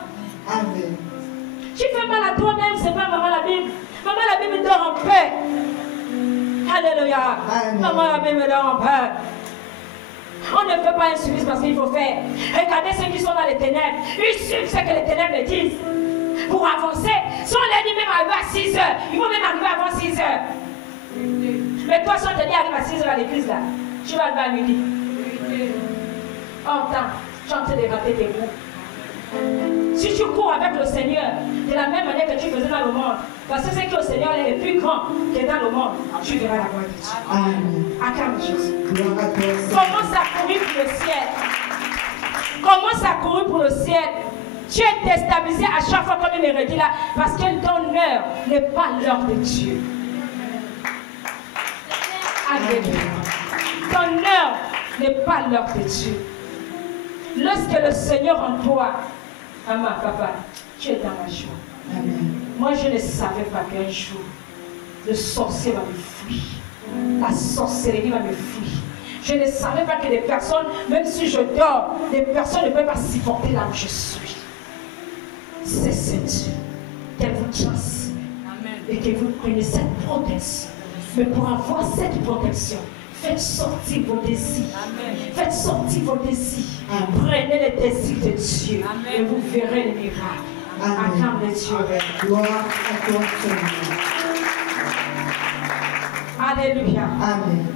Amen. Tu fais mal à toi-même, c'est pas maman la Bible. Maman la Bible dort en paix. Alléluia. Amen. Maman la Bible dort en paix. On ne fait pas un service parce qu'il faut faire. Regardez ceux qui sont dans les ténèbres. Ils suivent ce que les ténèbres disent. Pour avancer. Si on leur dit même arriver à 6 heures, ils vont même arriver avant 6 heures. Mais toi, si on te dit arrive à 6 heures à l'église là, tu vas arriver à midi. En temps, tu es en train de rater tes goûts. Si tu cours avec le Seigneur de la même manière que tu faisais dans le monde, parce que c'est que le Seigneur est plus grand que dans le monde, tu verras la gloire de Dieu. Amen. Acclame Jésus. Gloire à toi, Seigneur. Commence à courir pour le ciel. Commence à courir pour le ciel. Tu es déstabilisé à chaque fois comme il me redit là, parce que ton heure n'est pas l'heure de Dieu. Alléluia. Ton heure n'est pas l'heure de Dieu. Lorsque le Seigneur en toi, maman, papa, tu es dans la joie. Amen. Moi, je ne savais pas qu'un jour, le sorcier va me fuir. La sorcellerie va me fuir. Je ne savais pas que des personnes, même si je dors, les personnes ne peuvent pas supporter là où je suis. C'est Dieu qu'elle vous transmet et que vous preniez cette protection. Mais pour avoir cette protection, faites sortir vos désirs. Amen. Faites sortir vos désirs. Amen. Prenez les désirs de Dieu. Amen. Et vous verrez les miracles. Acclame les dieux. Gloire à toi, Seigneur. Alléluia. Amen.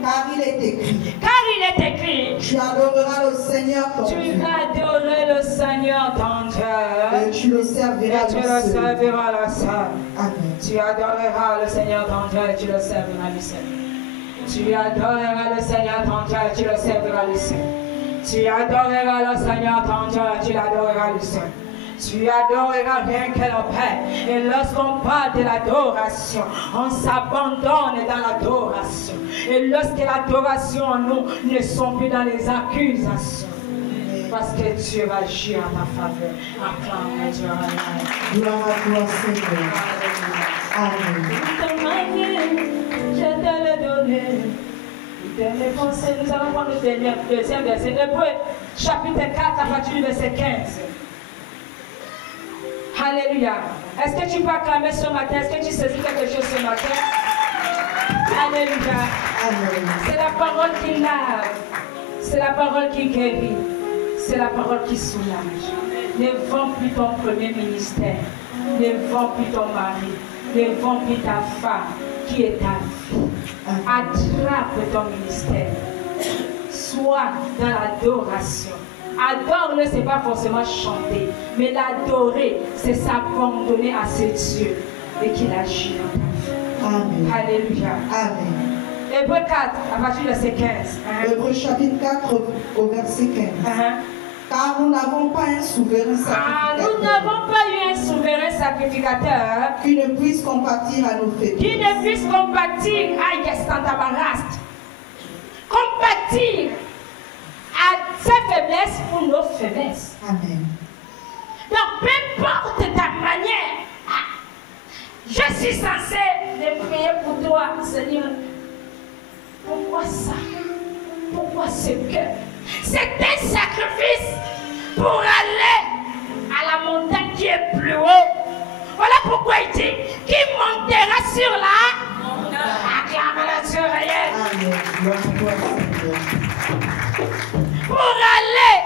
Car il est écrit. Car il est écrit. Tu adoreras le Seigneur ton Tu Dieu. vas adorer le Seigneur ton Dieu. Et tu le serviras Et tu le serviras le seul. Amen. Tu adoreras le Seigneur ton Dieu et tu le serviras le seul. Tu adoreras le Seigneur ton Dieu et tu le serviras le seul. Tu adoreras le Seigneur ton Dieu et tu l'adoreras le seul. Tu adoreras rien que le Père. Et lorsqu'on parle de l'adoration, on s'abandonne dans l'adoration. Et lorsque l'adoration en nous ne sont plus dans les accusations, parce que Dieu va agir en ta faveur. Acclame Dieu. Gloire à toi, Seigneur. Amen. Toute ma vie, je te l'ai donné. Toutes mes pensées, nous allons prendre le deuxième verset. Hébreux, chapitre 4, à partir du verset 15. Alléluia. Est-ce que tu peux acclamer ce matin? Est-ce que tu saisis quelque chose ce matin? Alléluia. Amen. C'est la parole qui lave. C'est la parole qui guérit. C'est la parole qui soulage. Ne vends plus ton premier ministère. Ne vends plus ton mari. Ne vends plus ta femme qui est ta vie. Attrape ton ministère. Sois dans l'adoration. Adore-le, ce n'est pas forcément chanter. Mais l'adorer, c'est s'abandonner à ce Dieu et qu'il agit dans ta vie. Amen. Alléluia. Amen. Hébreux 4, à partir du verset 15. Hébreux chapitre 4 au verset 15. Car nous n'avons pas un souverain sacrificateur. Nous n'avons pas eu un souverain sacrificateur qui ne puisse compatir à nos faiblesses. Qui ne puisse compatir à Yastantabarast. Compatir à ses faiblesses pour nos faiblesses. Amen. Donc, peu importe ta manière, je suis censé de prier pour toi, Seigneur. Pourquoi ça? Pourquoi ce cœur? C'est un sacrifice pour aller à la montagne qui est plus haut. Voilà pourquoi il dit qui montera sur la montagne. Acclame le Dieu réel. Amen. Gloire à toi, Seigneur. Pour aller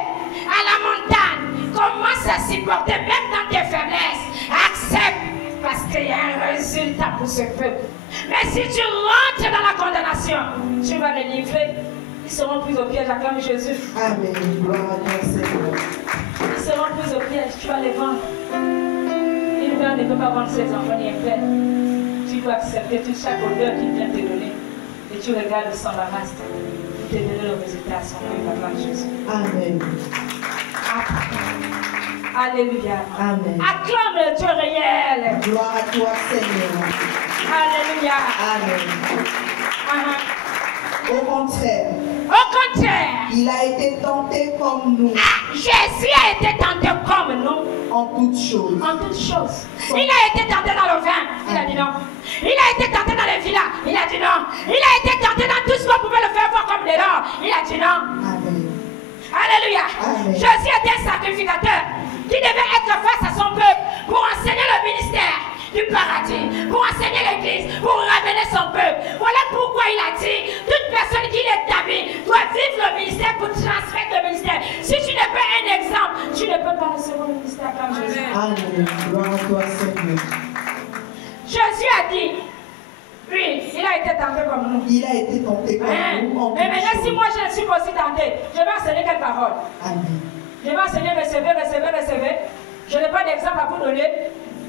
à la montagne, commence à supporter même dans tes faiblesses. Accepte parce qu'il y a un résultat pour ce peuple. Mais si tu rentres dans la condamnation, tu vas les livrer. Ils seront pris au piège, acclame Jésus. Amen. Gloire à toi, Seigneur. Ils seront pris au piège, tu vas les vendre. Une mère ne peut pas vendre ses enfants ni un père. Tu dois accepter toute chaque odeur qu'il vient te donner. Et tu regardes sans la race. Pour te donner le résultat à son peuple, acclame Jésus. Amen. Alléluia. Amen. Acclame le Dieu réel. Gloire à toi, Seigneur. Alléluia. Amen. Au contraire, il a été tenté comme nous. Jésus a été tenté comme nous. En toutes choses. En toutes choses. Il a été tenté dans le vin. Il a dit non. Il a été tenté dans les villas. Il a dit non. Il a été tenté dans tout ce qu'on pouvait le faire voir comme de l'or. Il a dit non. Amen. Alléluia. Amen. Jésus était un sacrificateur qui devait être face à son peuple pour enseigner le ministère du paradis, pour enseigner l'église, pour ramener son peuple. Voilà pourquoi il a dit, toute personne qui l'établit doit vivre le ministère pour transmettre le ministère. Si tu n'es pas un exemple, tu ne peux pas recevoir le ministère comme Jésus. Amen. Gloire à toi, Seigneur. Jésus a dit, oui, il a été tenté comme nous. Il a été tenté comme nous. Mais maintenant, si moi je suis aussi tenté, je vais enseigner quelle parole? Amen. Je vais enseigner, recevoir. Je n'ai pas d'exemple à vous donner.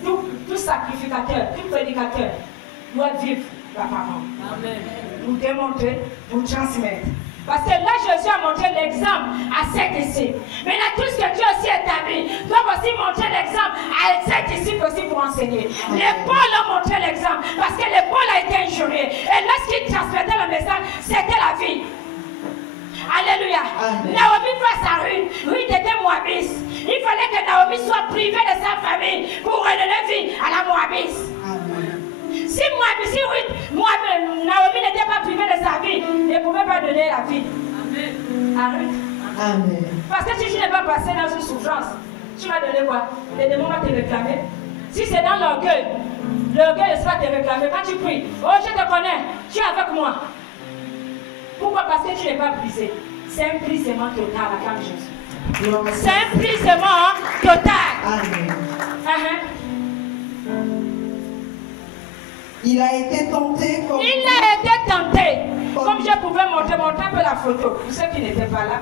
Tout sacrificateur, tout prédicateur doit vivre la parole. Amen. Pour démontrer, pour transmettre. Parce que là, Jésus a montré l'exemple à ses disciples. Maintenant, tout ce que Dieu aussi établi doit aussi montrer l'exemple à ses disciples aussi pour enseigner. Les Paul ont montré l'exemple parce que les Paul a été injurié. Et lorsqu'il transmettait le message, c'était la vie. Alléluia. Amen. Naomi face à Ruth. Ruth était moabite. Il fallait que Naomi soit privée de sa famille pour redonner vie à la moabite. Si Naomi n'était pas privée de sa vie, elle ne pouvait pas donner la vie. Amen. À Ruth. Amen. Parce que si tu n'es pas passé dans une souffrance, tu vas donner quoi? Les démons vont te réclamer. Si c'est dans l'orgueil sera te réclamer. Quand tu pries, oh je te connais, tu es avec moi. Pourquoi? Parce que tu n'es pas brisé. C'est un brisement total à la Jésus. C'est un brisement total. Amen. Il a été tenté comme... Il a été tenté. Comme je pouvais montrer un peu la photo. Pour ceux qui n'étaient pas là.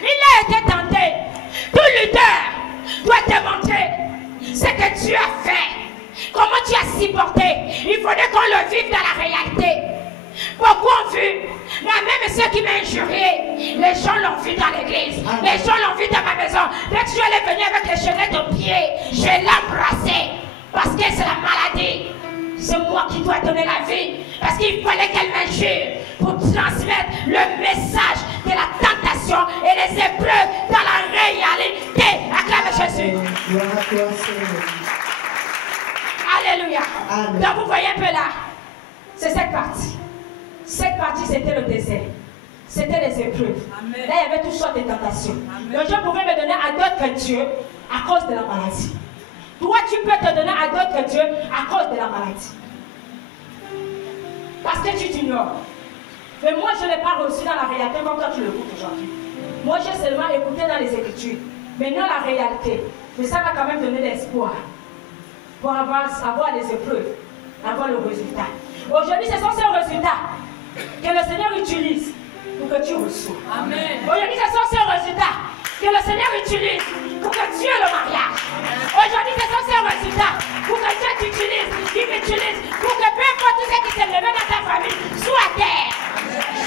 Il a été tenté. Tout lutteur doit te montrer ce que tu as fait. Comment tu as supporté. Il faudrait qu'on le vive dans la réalité. Beaucoup ont vu. Moi, même ceux qui m'ont injurié, les gens l'ont vu dans l'église. Les gens l'ont vu dans ma maison. Dès que je allais venir avec les chaînettes aux pieds, je l'ai embrassé. Parce que c'est la maladie. C'est moi qui dois donner la vie. Parce qu'il fallait qu'elle m'injure pour transmettre le message de la tentation et les épreuves dans la réalité. Acclame Jésus. Alléluia. Amen. Donc vous voyez un peu là. C'est cette partie. Cette partie, c'était le désert. C'était les épreuves. Amen. Là, il y avait toutes sortes de tentations. Donc, je pouvais me donner à d'autres dieux à cause de la maladie. Toi, tu peux te donner à d'autres dieux à cause de la maladie. Parce que tu t'ignores. Mais moi, je n'ai pas reçu dans la réalité comme toi tu l'écoutes aujourd'hui. Moi, j'ai seulement écouté dans les Écritures. Mais non la réalité. Mais ça m'a quand même donné l'espoir. Pour avoir les épreuves, avoir le résultat. Aujourd'hui, ce sont ces résultats que le Seigneur utilise pour que tu reçoives. Amen. Aujourd'hui, ce sont ces résultats que le Seigneur utilise pour que tu aies le mariage. Aujourd'hui, ce sont ces résultats pour que Dieu t'utilise, qu'il m'utilise, pour que peu importe tout ce qui s'est levé dans ta famille soit terre.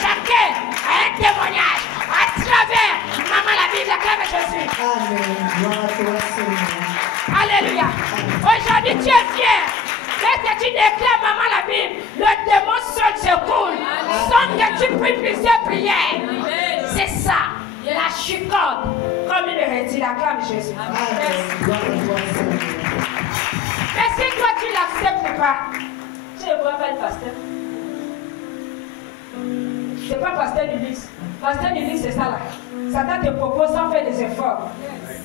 Chacun a un témoignage à travers Maman la Bible, acclame Jésus. Amen. Alléluia. Aujourd'hui, tu es fier. Dès que tu déclares Maman la Bible, le démon seul se coule. Sans que tu pries plusieurs prières. C'est ça. La chicote. Comme il aurait dit, acclame Jésus. Mais si toi tu l'acceptes pas, tu ne pourras pas être pasteur. C'est pas pasteur du luxe. Pasteur du luxe, c'est ça là. Satan te propose sans faire des efforts.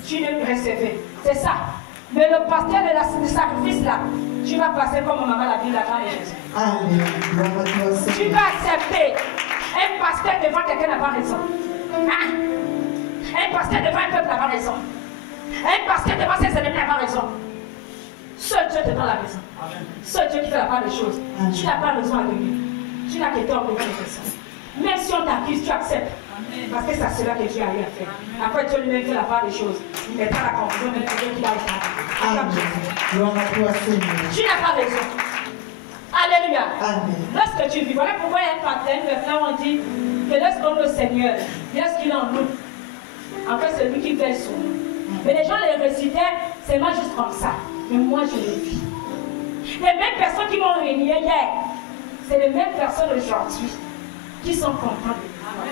Tu ne le recevais. C'est ça. Mais le pasteur de sacrifice là, tu vas passer comme Maman la Bible, acclame Jésus. Tu vas accepter. Un pasteur devant quelqu'un n'a pas raison. Un pasteur devant un peuple n'a pas raison. Un pasteur devant ses ennemis n'a pas raison. Seul Dieu te dans la maison. Seul Dieu qui fait la part des choses. Tu n'as pas besoin de lui. Tu n'as qu'à t'ordonner de personne. Même si on t'accuse, tu acceptes. Parce que c'est cela que Dieu a eu à faire. Après, Dieu lui-même fait la part des choses. Il met pas la confusion de Dieu qui a établi. Tu n'as pas raison. Alléluia. Amen. Lorsque tu vis, voilà pourquoi il y a une verset où on dit que lorsqu'on est au Seigneur, lorsqu'il est en nous, en fait, c'est lui qui veille sur nous. Mais les gens les récitaient, c'est moi juste comme ça. Mais moi, je les vis. Les mêmes personnes qui m'ont régné hier, c'est les mêmes personnes aujourd'hui qui sont contentes de moi.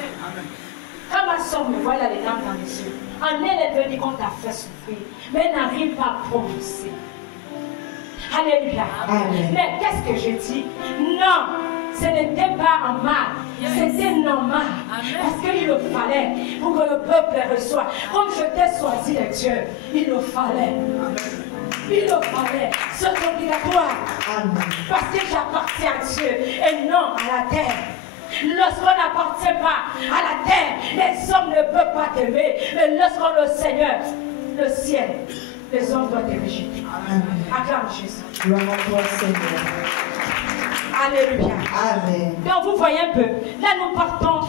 Quand ma soeur me voit, elle a les larmes dans les yeux. En elle, elle veut dire qu'on t'a fait souffrir. Mais elle n'arrive pas à prononcer. Alléluia. Amen. Mais qu'est-ce que je dis? Non, ce n'était pas en mal. C'était normal. Parce qu'il le fallait pour que le peuple les reçoive. Comme je t'ai choisi les dieux, il le fallait. Il le fallait. C'est obligatoire. Parce que j'appartiens à Dieu et non à la terre. Lorsqu'on n'appartient pas à la terre, les hommes ne peuvent pas t'aimer. Mais lorsqu'on est au Seigneur, le ciel, les hommes doivent te rejeter. Acclame Jésus. Gloire à toi, Seigneur. Alléluia. Amen. Donc vous voyez un peu, là nous partons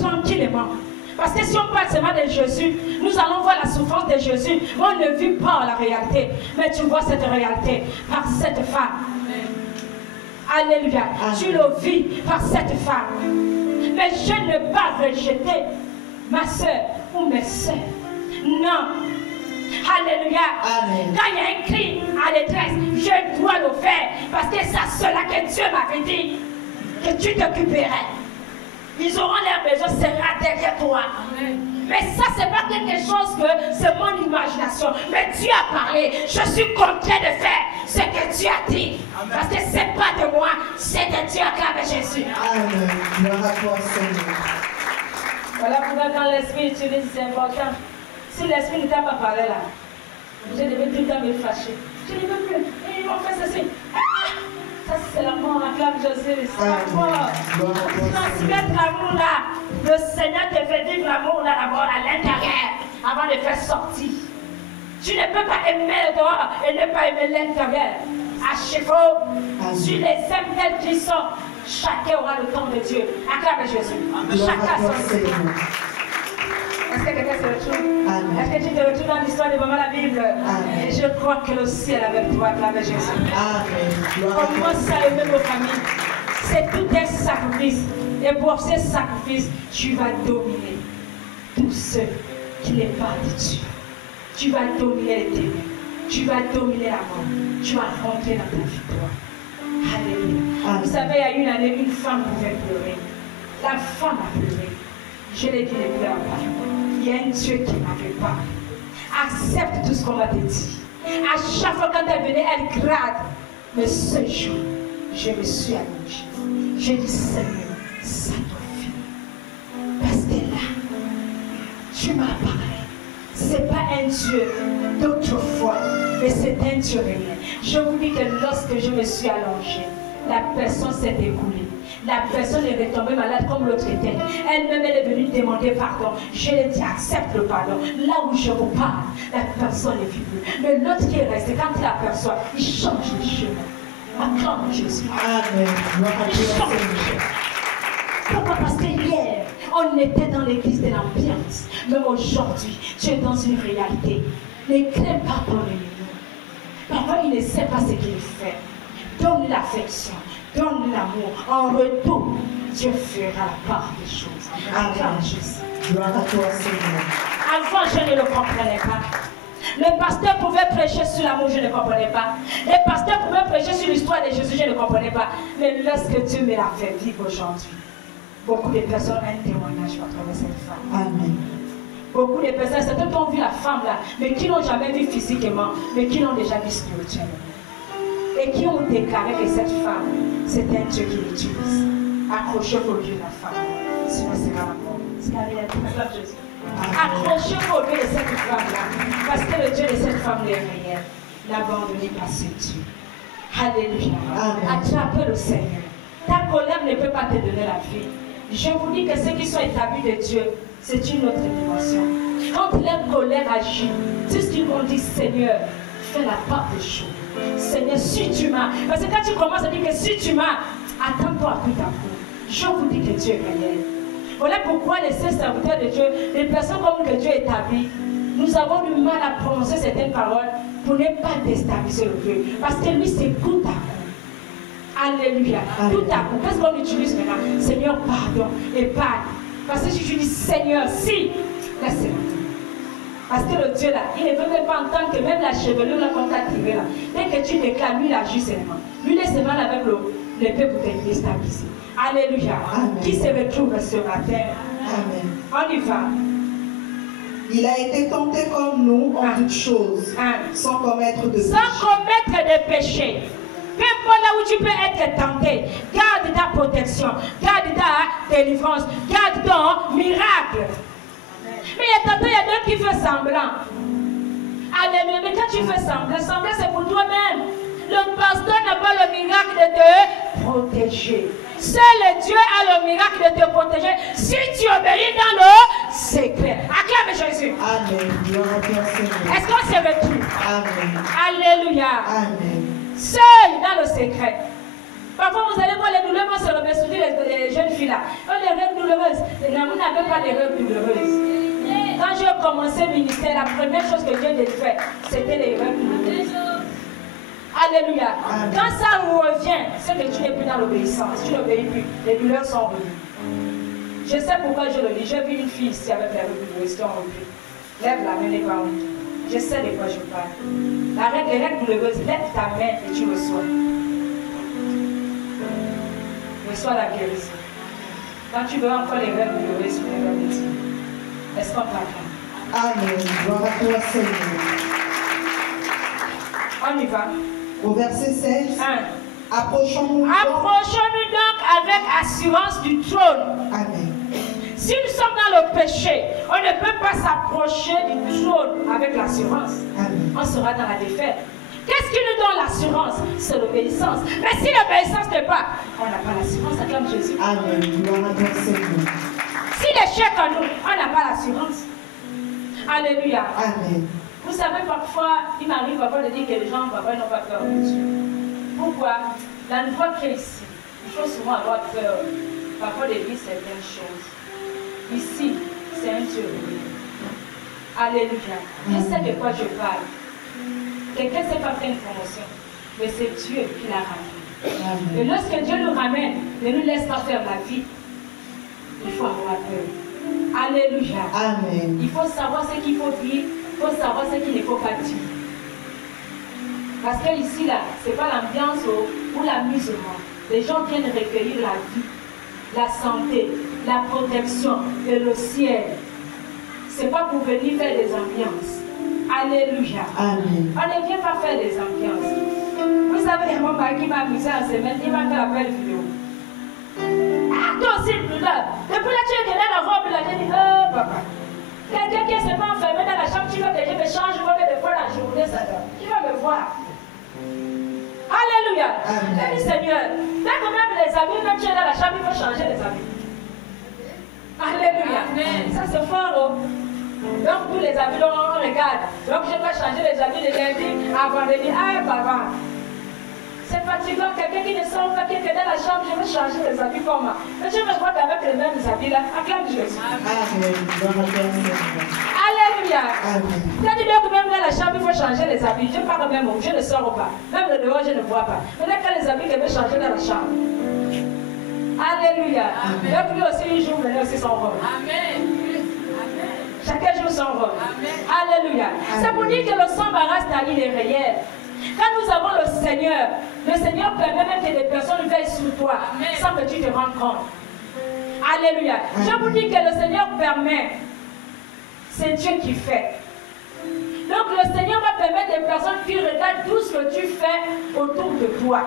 tranquillement. Parce que si on parle seulement de Jésus, nous allons voir la souffrance de Jésus, mais on ne vit pas la réalité. Mais tu vois cette réalité par cette femme. Alléluia. Amen. Tu le vis par cette femme. Mais je ne vais pas rejeter ma soeur ou mes soeurs. Non. Alléluia. Amen. Quand il y a un cri à détresse, je dois le faire. Parce que c'est cela que Dieu m'avait dit. Que tu t'occuperais. Ils auront leur besoin, sera derrière toi. Amen. Mais ça, c'est pas quelque chose que c'est mon imagination. Mais Dieu a parlé. Je suis contraint de faire ce que Dieu a dit. Amen. Parce que c'est pas de moi, c'est de Dieu. Acclame Jésus. Amen. Gloire à toi, Seigneur. Voilà pourquoi quand l'Esprit utilise, c'est important. Si l'Esprit ne t'a pas parlé là, je devais tout le temps me fâcher. Je ne veux plus. Et ils m'ont fait ceci. Ah! Ça, c'est l'amour. Acclame Jésus. C'est l'amour. Transmettre l'amour là. Le Seigneur te fait vivre l'amour là d'abord à l'intérieur avant de faire sortir. Tu ne peux pas aimer le dehors et ne pas aimer l'intérieur. À chevaux, tu les aimes tels qu'ils sont. Chacun aura le temps de Dieu. Acclame Jésus. Chacun son Seigneur. Est-ce que quelqu'un se retrouve? Est-ce que tu te retrouves dans l'histoire de maman la Bible? Amen. Et je crois que le ciel est avec toi, acclame Jésus. Commence à aimer vos familles. C'est tout un sacrifice. Et pour ce sacrifice, tu vas dominer tous ceux qui n'est pas de Dieu. Tu vas dominer les ténèbres. Tu vas dominer la mort. Tu vas rentrer dans ta victoire. Alléluia. Vous savez, il y a une année, une femme pouvait pleurer. La femme a pleuré. Je l'ai dit, ne pleure pas. Il y a un Dieu qui m'avait parlé. Accepte tout ce qu'on va te dire. À chaque fois quand elle venait, elle grade. Mais ce jour, je me suis allongée. Je dis, Seigneur, ça doit finir. Parce que là, tu m'as parlé. Ce n'est pas un Dieu d'autrefois, mais c'est un Dieu réel. Je vous dis que lorsque je me suis allongée, la personne s'est écoulée. La personne est retombée malade comme l'autre était. Elle-même, elle est venue demander pardon. Je lui ai dit, accepte le pardon. Là où je vous parle, la personne est vivue. Mais l'autre qui est resté, quand il aperçoit, il change de chemin. Acclame Jésus. Amen. Il change de chemin. Pourquoi? Parce que hier, on était dans l'église de l'ambiance. Mais aujourd'hui, tu es dans une réalité. Ne crains pas ton ennemi. Parfois, il ne sait pas ce qu'il fait. Donne l'affection. Donne l'amour. En retour, Dieu fera la part des choses. Acclame Jésus. Gloire à toi, Seigneur. Avant, je ne le comprenais pas. Le pasteur pouvait prêcher sur l'amour, je ne comprenais pas. Les pasteurs pouvaient prêcher sur l'histoire de Jésus, je ne comprenais pas. Mais lorsque Dieu me l'a fait vivre aujourd'hui, beaucoup de personnes ont un témoignage à travers cette femme. Amen. Beaucoup de personnes, certains ont vu la femme là, mais qui n'ont jamais vu physiquement, mais qui l'ont déjà vu spirituellement. Et qui ont déclaré que cette femme, c'est un Dieu qui l'utilise. Accrochez-vous au Dieu de la femme. Sinon, c'est pas la mort. C'est la réalité. Accrochez-vous au Dieu de cette femme-là. Parce que le Dieu de cette femme est réel. N'abandonnez pas ce Dieu. Alléluia. Attrapez le Seigneur. Ta colère ne peut pas te donner la vie. Je vous dis que ceux qui sont établis de Dieu, c'est une autre dimension. Quand leur colère agit, tout ce qu'ils vont dire, Seigneur, fais la part des choses. Seigneur, si tu m'as. Parce que quand tu commences à dire que si tu m'as, attends-toi tout à coup. Je vous dis que Dieu est réel. Voilà pourquoi les saints serviteurs de Dieu, les personnes comme que Dieu établit, nous avons du mal à prononcer certaines paroles pour ne pas déstabiliser le Dieu. Parce que lui, c'est tout à coup. Alléluia. Tout à coup. Qu'est-ce qu'on utilise maintenant? Seigneur, pardon. Et parle. Parce que si je dis Seigneur, si, laissez-moi. Parce que le Dieu là, il ne veut même pas entendre que même la chevelure là qu'on t'a tirée là. Dès que tu déclares, lui il agit seulement. Lui laisse seulement avec l'épée pour te déstabiliser. Alléluia. Amen. Qui se retrouve ce matin? Amen. On y va. Il a été tenté comme nous en toutes choses, sans commettre de péché. Sans commettre de péché. Peu importe là où tu peux être tenté, garde ta protection, garde ta délivrance, garde ton miracle. Mais il y a tantôt, il y a d'autres qui font semblant. Alléluia. Mais quand tu fais semblant c'est pour toi-même. Le pasteur n'a pas le miracle de te protéger. Seul Dieu a le miracle de te protéger si tu obéis dans le secret. Acclame Jésus. Amen. Est-ce qu'on se retrouve? Amen. Alléluia. Amen. Seul dans le secret. Parfois, vous allez voir les douleurs vont se lever, surtout les jeunes filles là. Oh, les règles douloureuses. Vous n'avez pas de règles douloureuses. Quand j'ai commencé le ministère, la première chose que Dieu a fait, c'était les règles douloureuses. Alléluia. Amen. Quand ça revient, c'est que tu n'es plus dans l'obéissance. Tu n'obéis plus. Les douleurs sont revenues. Je sais pourquoi je le dis. J'ai vu une fille ici avec les règles douloureuses qui ont revenu. Lève la main, les parents. Je sais de quoi je parle. Les règles douloureuses, lève ta main et tu reçois. Reçois la guérison. Quand tu veux encore les règles douloureuses, tu les remercies. Est-ce qu'on t'acclame? Amen. Gloire à toi, Seigneur. On y va. Au verset 16. Approchons-nous donc avec assurance du trône. Amen. Si nous sommes dans le péché, on ne peut pas s'approcher du trône avec l'assurance. Amen. On sera dans la défaite. Qu'est-ce qui nous donne l'assurance? C'est l'obéissance. Mais si l'obéissance n'est pas, on n'a pas l'assurance. Acclame Jésus. Amen. Gloire à toi, Seigneur. Si l'échec en nous, on n'a pas l'assurance. Alléluia. Amen. Vous savez, parfois, il m'arrive parfois de dire que les gens parfois n'ont pas peur de Dieu. Pourquoi? La foi qui est ici, il faut souvent avoir peur parfois de dire certaines choses. Ici, c'est un Dieu. Alléluia. Je sais de quoi je parle. Quelqu'un ne s'est pas fait une promotion, mais c'est Dieu qui l'a ramené. Et lorsque Dieu nous ramène, ne nous laisse pas faire la vie, il faut avoir peur. Alléluia. Amen. Il faut savoir ce qu'il faut dire, il faut savoir ce qu'il ne faut pas dire. Parce que ici, là, ce n'est pas l'ambiance ou l'amusement. Les gens viennent recueillir la vie, la santé, la protection et le ciel. Ce n'est pas pour venir faire des ambiances. Alléluia. Amen. On ne vient pas faire des ambiances. Vous savez, il y a mon mari qui m'a amusé en semaine, il m'a fait la belle vidéo. Ah, toi aussi, plus là. Depuis là, tu es dans la robe, là, j'ai dit, oh, papa. Quelqu'un qui s'est pas enfermé dans la chambre, tu veux que je me change combien de fois la journée, ça va. Tu vas me voir. Alléluia. J'ai dit, Seigneur, dès que même les amis, même tu es dans la chambre, il faut changer les amis. Alléluia. Amen. Ça, c'est fort, oh. Donc, tous les amis, on regarde. Donc, je dois changer les amis de lundi à vendredi. Ah, papa. C'est fatigant, quelqu'un qui ne sort pas, qui est dans la chambre, je veux changer les habits comme moi. Mais je me vois avec les mêmes habits là. Acclame Jésus. Amen. Alléluia. Amen. Quand tu dis que même dans la chambre, il faut changer les habits. Je parle même, je ne sors pas. Même le dehors, je ne vois pas. Mais là, quand les habits que je veux changer dans la chambre. Alléluia. Donc lui aussi, il joue, venez aussi son rôle. Amen. Chacun joue son rôle. Alléluia. C'est pour dire que le s'embarrasse d'Ali est réel. Quand nous avons le Seigneur permet même que des personnes veillent sur toi sans que tu te rendes compte. Alléluia. Je vous dis que le Seigneur permet. C'est Dieu qui fait. Donc le Seigneur va permettre des personnes qui regardent tout ce que tu fais autour de toi.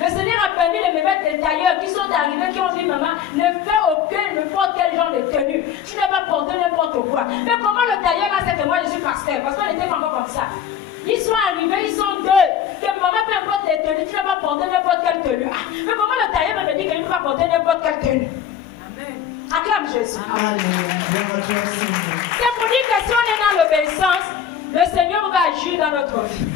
Le Seigneur a permis de me mettre des tailleurs qui sont arrivés, qui ont dit, maman, ne fais n'importe quel genre de tenue. Tu ne vas pas porter n'importe quoi. Mais comment le tailleur là, c'est que moi je suis pasteur, parce qu'on était encore comme ça. Ils sont arrivés, ils sont deux. Que maman, peu importe les tenues, tu ne vas pas porter n'importe quelle tenue. Ah, mais comment le tailleur me dit qu'il ne va pas porter n'importe quelle tenue? Amen. Acclame Jésus. Amen. C'est pour dire que si on est dans l'obéissance, le Seigneur va agir dans notre vie.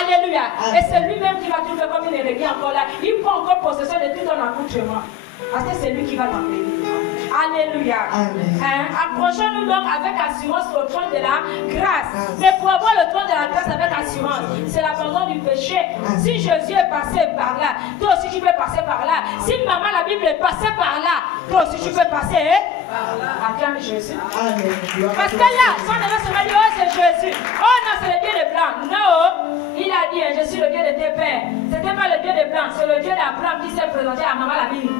Alléluia. Amen. Et c'est lui-même qui va tout faire comme il est réglé encore là. Il prend encore possession de tout ton accoutrement. Parce que c'est lui qui va t'en bénir. Alléluia. Amen. Approchons-nous donc avec assurance au trône de la grâce. Amen. Mais pour avoir le trône de la grâce avec assurance, c'est l'abandon du péché. Amen. Si Jésus est passé par là, toi aussi tu peux passer par là. Si maman la Bible est passée par là, toi aussi tu peux passer par là. Acclame Jésus. Amen. Gloire à Parce que toi, là, Seigneur. son élève se va dire, oh c'est Jésus. Oh non, c'est le Dieu des Blancs. Non, il a dit, je suis le Dieu de tes pères. Ce n'était pas le Dieu des Blancs, c'est le Dieu d'Abraham qui s'est présenté à maman la Bible.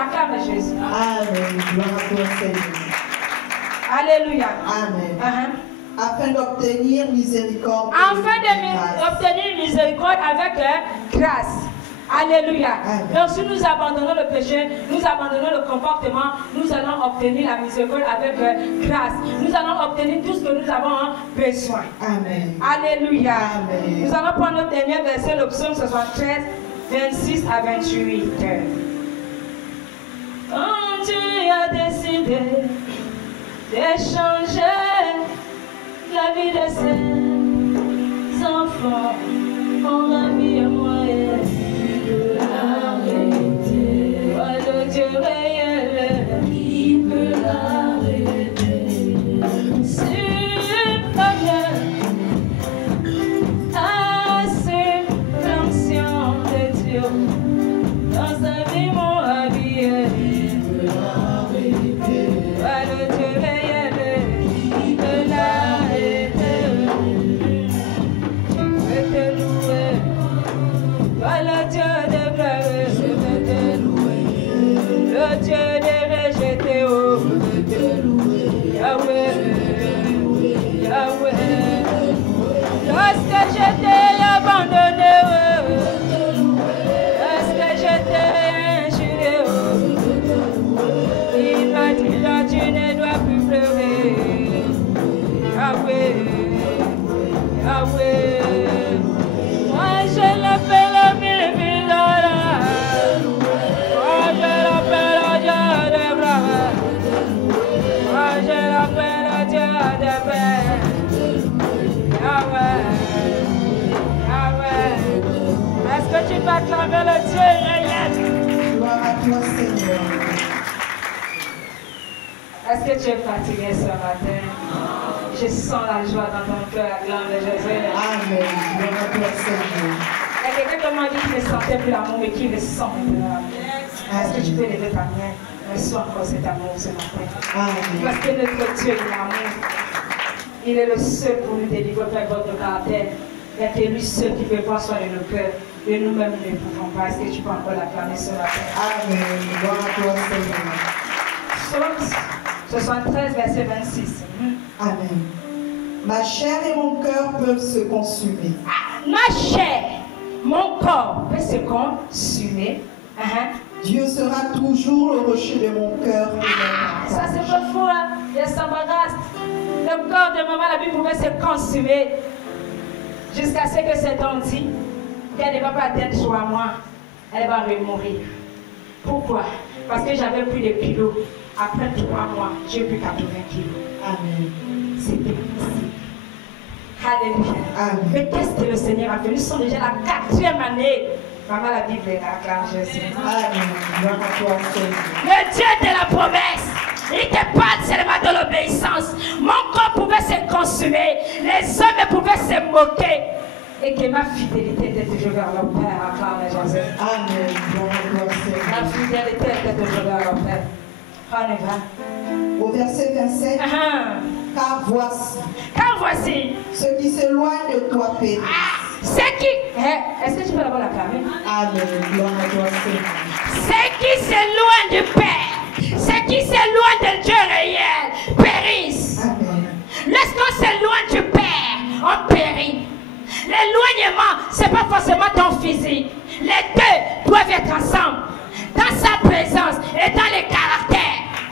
Acclame Jésus. Amen. Gloire à toi, Seigneur. Alléluia. Amen. Afin d'obtenir miséricorde. Afin grâce. d'obtenir miséricorde avec grâce. Alléluia. Amen. Donc si nous abandonnons le péché, nous abandonnons le comportement, nous allons obtenir la miséricorde avec grâce. Nous allons obtenir tout ce que nous avons besoin. Amen. Alléluia. Amen. Nous allons prendre notre dernier verset, le psaume 73, 26 à 28. Quand tu as décidé d'échanger la vie de ses enfants, mon ami et moi, de l'arrêter. Moi, le Dieu réel, qui peut l'arrêter? Super bien, assume l'onction de Dieu dans sa vie, mon habillé. Dieu des rejetés, oh, Yahweh, Yahweh. Lorsque j'étais abandonné, lorsque j'étais injuré, il m'a dit là tu ne dois plus pleurer. Yahweh, Yahweh. Moi je l'appelle mille villas. Est-ce que tu peux acclamer le Dieu réel? Gloire à toi, Seigneur. Est-ce que tu es fatigué ce matin? Je sens la joie dans ton cœur, acclame Jésus. Amen. Gloire à toi, Seigneur. Il y a quelqu'un qui m'a dit qu'il ne sentait plus l'amour, mais qui le sent maintenant. Est-ce que tu peux lever ta main? Reçois encore cet amour ce matin. Amen. Parce que notre Dieu est l'amour. Il est le seul pour nous délivrer par votre caractère. Il n'y a que lui seul qui peut prendre soin de nos cœurs. Et nous-mêmes, nous ne pouvons pas. Est-ce que tu peux encore l'acclamer ce matin? Amen. Gloire à toi, Seigneur. Psaume 73, verset 26. Amen. Ma chair et mon cœur peuvent se consumer. Ma chair, mon corps peut se consumer. Dieu sera toujours le rocher de mon cœur. Ça c'est pas fou, hein? Il s'embarrasse. Le corps de maman, la Bible pouvait se consumer jusqu'à ce que cet homme dit qu'elle ne va pas atteindre sur moi, elle va mourir. Pourquoi? Parce que j'avais plus de kilos. Après 3 mois, j'ai plus 80 kilos. Amen. C'était possible. Alléluia. Amen. Mais qu'est-ce que le Seigneur a fait? Nous sommes déjà la 4e année. Maman, la Bible est là, car Jésus. Amen. Gloire à toi, Seigneur. Le Dieu de la promesse, il te parle seulement de l'obéissance. Mon corps pouvait se consumer, les hommes pouvaient se moquer. Et que ma fidélité était toujours vers le Père, acclame Jésus. Amen. Gloire à toi, Ma Seigneur. fidélité était toujours vers le Père. On y va. Au verset 27, car voici, Car voici, ceux qui s'éloignent de toi périssent. ceux qui... Est-ce que tu peux d'abord l'acclamer? Amen. Gloire à toi, Seigneur. Ceux qui s'éloignent du Père, ceux qui s'éloignent de Dieu réel, périssent. Amen. Lorsqu'on s'éloigne du Père, on périt. L'éloignement, ce n'est pas forcément ton physique. Les deux doivent être ensemble, dans sa présence et dans les caractères.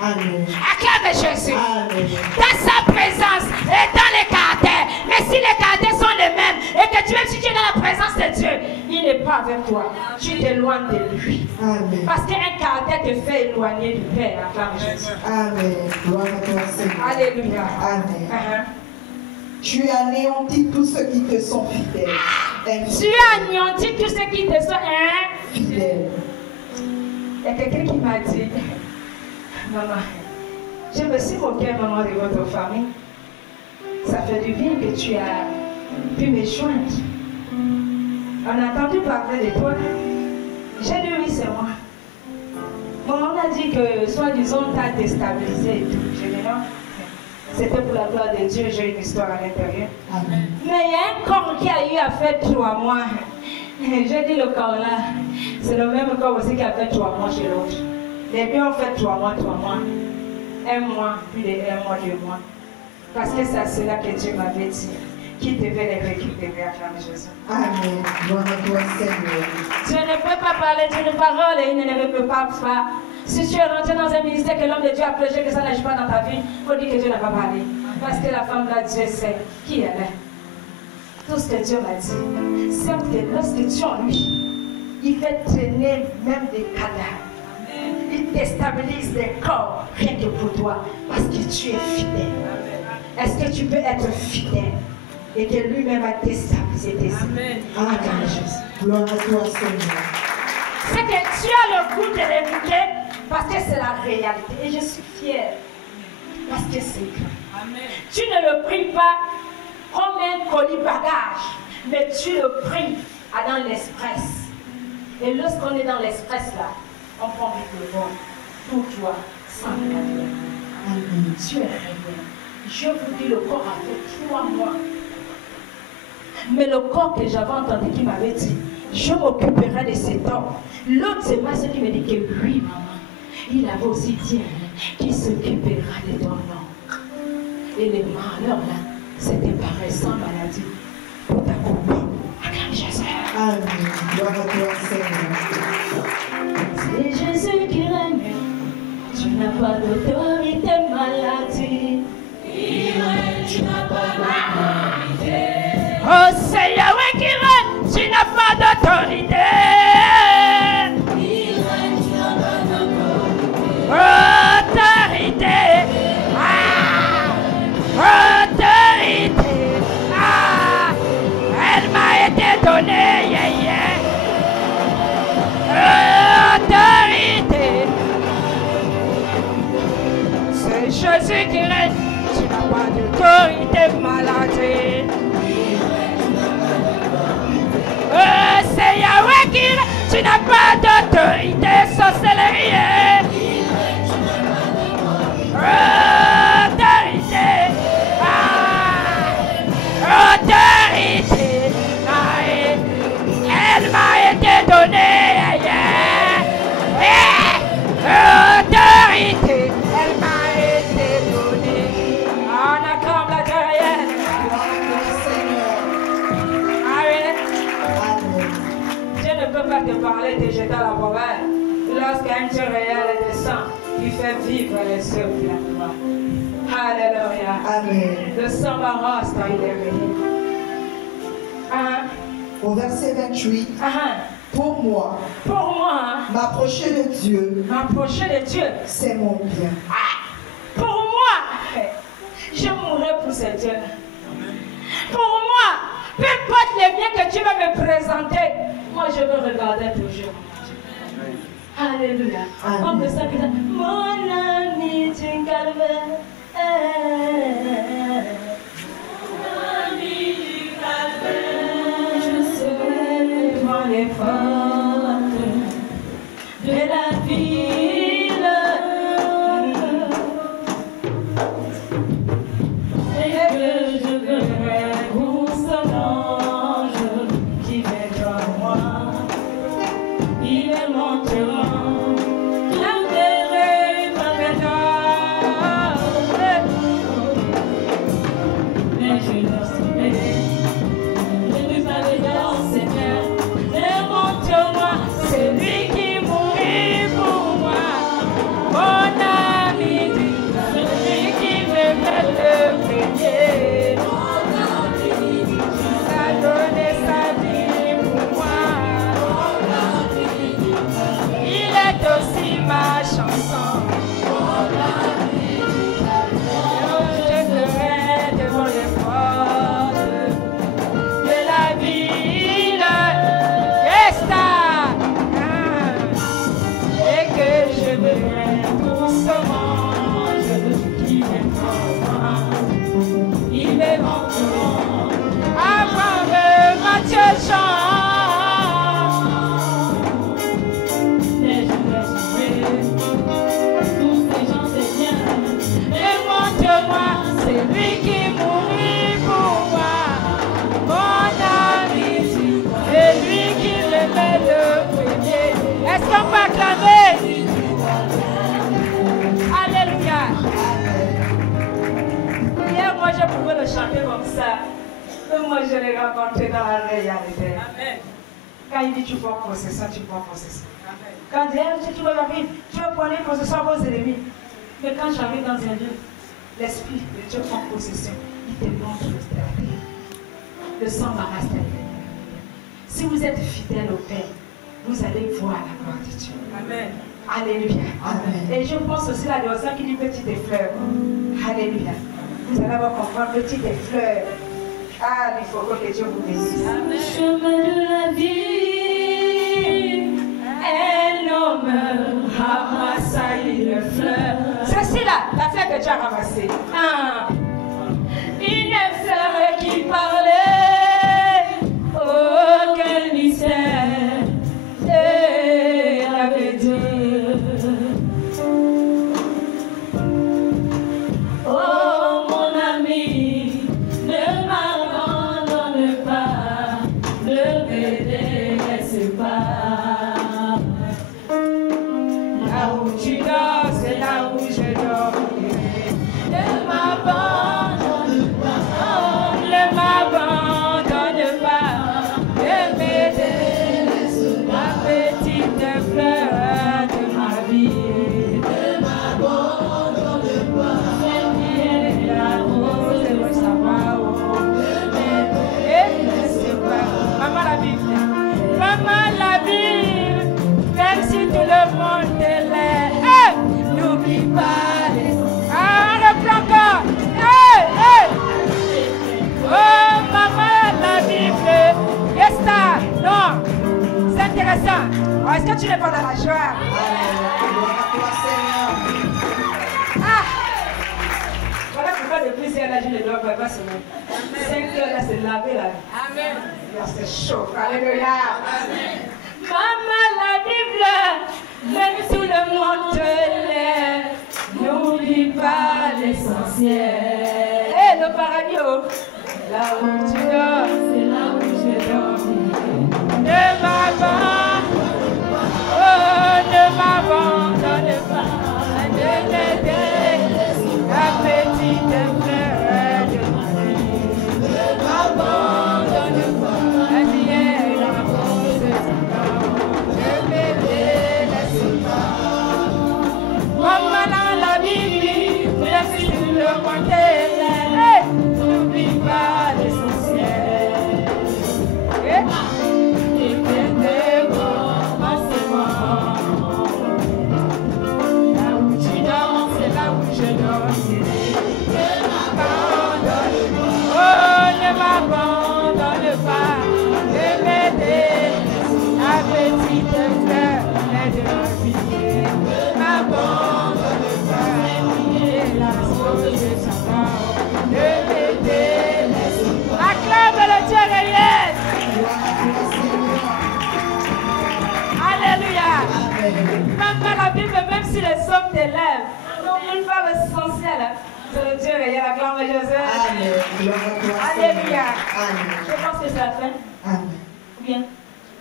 Amen. Acclame Jésus. Amen. Dans sa présence et dans les caractères. Mais si les caractères sont les mêmes et que même si tu es dans la présence de Dieu, il n'est pas avec toi. Tu t'éloignes de lui. Amen. Parce qu'un caractère te fait éloigner du Père. Acclame Jésus. Amen. Gloire à toi, Seigneur. Alléluia. Amen. Tu anéantis tous ceux qui te sont fidèles. Tu as anéanti tout ce qui te sont fidèles. Il y a quelqu'un qui m'a dit, maman, je me suis moquée, maman, de votre famille. Ça fait du bien que tu as pu me joindre. On a entendu parler de toi. J'ai dit oui, c'est moi. Maman m'a dit que, soi-disant, t'as déstabilisé et tout. J'ai dit non. C'était pour la gloire de Dieu, j'ai une histoire à l'intérieur. Mais il y a un corps qui a eu à faire 3 mois. J'ai dit le corps là, c'est le même corps aussi qui a fait 3 mois chez l'autre. Les deux ont fait 3 mois, 3 mois. 1 mois, puis les 1 mois, 2 mois. Parce que c'est cela que Dieu m'avait dit, qui devait les récupérer à travers Jésus. Amen. Gloire à toi, Seigneur. Tu ne peux pas parler d'une parole et il ne peut pas faire. Si tu es rentré dans un ministère que l'homme de Dieu a prêché, que ça n'agit pas dans ta vie, il faut dire que Dieu n'a pas parlé. Parce que la femme là, Dieu sait qui elle est. Tout ce que Dieu m'a dit, c'est que lorsque tu es en lui, il fait traîner même des cadavres. Il déstabilise des corps, rien que pour toi, parce que tu es fidèle. Est-ce que tu peux être fidèle et que lui-même a déstabilisé tes vies? Amen. Gloire à toi, Seigneur. C'est que tu as le goût de l'écouter parce que c'est la réalité. Et je suis fière parce que c'est vrai. Tu ne le pries pas comme un colis bagage, mais tu le pries dans l'express. Et lorsqu'on est dans l'express là, on prend vite le bon pour toi, sans rien. Tu es rien. Je vous dis, le corps a fait 3 mois. Mais le corps que j'avais entendu qui m'avait dit, je m'occuperai de cet homme. L'autre, c'est moi qui me dit que oui, maman. Il avait aussi dit qu'il s'occupera de ton nom. Et les malheurs là, c'était pareil sans maladie pour ta coupe. Acclame Jésus. Amen. Gloire à toi, Seigneur. C'est Jésus qui règne. Tu n'as pas d'autorité, maladie. Il règne, tu n'as pas d'autorité. Oh, c'est Yahweh qui règne, tu n'as pas d'autorité. Il règne, tu n'as pas d'autorité. Autorité. Autorité. Elle m'a été donnée, yeah, yeah. Autorité. C'est Jésus qui règne. Tu n'as pas d'autorité, maladie. C'est Yahweh qui règne. Tu n'as pas d'autorité, sorcellerie. Autorité. Autorité. Elle m'a été donnée. Autorité. Elle m'a été donnée. On acclame la derrière. Dieu ne peut pas te parler, te jeter à la poubelle. Lorsqu'un Dieu réel descend, il fait vivre les ceux qui la croient. Alléluia. Amen. Le sang m'arrose quand il est venu. Au verset 28, pour moi, m'approcher de Dieu, c'est mon bien. Pour moi, je mourrai pour ce Dieu. Pour moi, peu importe les biens que tu vas me présenter, moi je veux regarder toujours. Alléluia. Comme le sang qui dit, mon ami du calvaire. Mon ami du calvaire. Je sais devant les portes de la ville. Et que je verrai où son ange qui viendra moi. Il me montrera la verre parfaite. Mais je laisse tomber. Je ne savais pas ses mains. Démontre-moi, c'est lui qui mourit pour moi. Mon ami, celui qui me fait le premier. Il a donné sa vie pour moi. je l'ai rencontré dans la réalité. Quand il dit tu prends possession, tu prends possession. Quand il dit tu vas prendre possession à vos ennemis. Mais quand j'arrive dans un lieu, l'Esprit de Dieu prend possession. Il te montre la terre. Le sang m'arrache ta vie. Si vous êtes fidèle au Père, vous allez voir la gloire de Dieu. Amen. Alléluia. Amen. Et je pense aussi à la version qui dit petites fleurs. Alléluia. Vous allez avoir comprendre petites fleurs. Ah, il faut que Dieu vous bénisse. Le chemin de la vie, un homme ramassa une fleur. Ceci là, la fleur que tu as ramassée. Ah. Une fleur qui parlait, oh quel mystère, et avait dit, oh mon ami, ne m'abandonne pas, ne me délaisse pas. Là où tu dors, c'est là où je dors. Ne m'abandonne pas, Ne m'abandonne pas, ne me délaisse pas, petite fleur de ma vie. ne m'abandonne pas, Et la rose et le sabbat, oh, ne me laisse pas. Maman la Bible, maman la Bible, même si tout le monde te l'est, n'oublie pas les... Ah, reprends encore. Oh, maman, la Bible. Yesta. Non. C'est intéressant. Oh, est-ce que tu n'es pas dans la joie? Gloire à toi, Seigneur. Ah. Voilà pourquoi depuis 5 heures, je ne dois pas se mettre. 5 heures, là, c'est laver la vie. Amen. Là, c'est chaud. Alléluia. Amen. Maman, la Bible, même tout le monde te l'est. N'oublie pas l'essentiel. Eh, le paradis, oh. Là où tu dors, c'est là où je dors. Ne m'abandonne pas, oh, ne m'abandonne pas, ne me délaisse la petite fleur de ma vie. Ne m'abandonne pas, la vieille la rose de ton corps, ne me délaisse pas. Maman dans la Bible, laisse le monter. N'oublie pas l'essentiel. Et de commencement. Là où tu dors, c'est là où je dors. Ne m'abandonne pas. Oh, ne m'abandonne pas. Ne m'aider. La petite fleur de ma vie. Ne m'abandonne pas. Et la rose de sa part. Ne m'aider. Acclame le Dieu réel. Alléluia. Même dans la Bible, même si les hommes t'élèvent, n'oublie pas l'essentiel. C'est le Dieu réel. Acclame Jésus. Amen. Gloire à toi, Alléluia. Seigneur. Je pense que c'est la fin. Amen. Ou bien?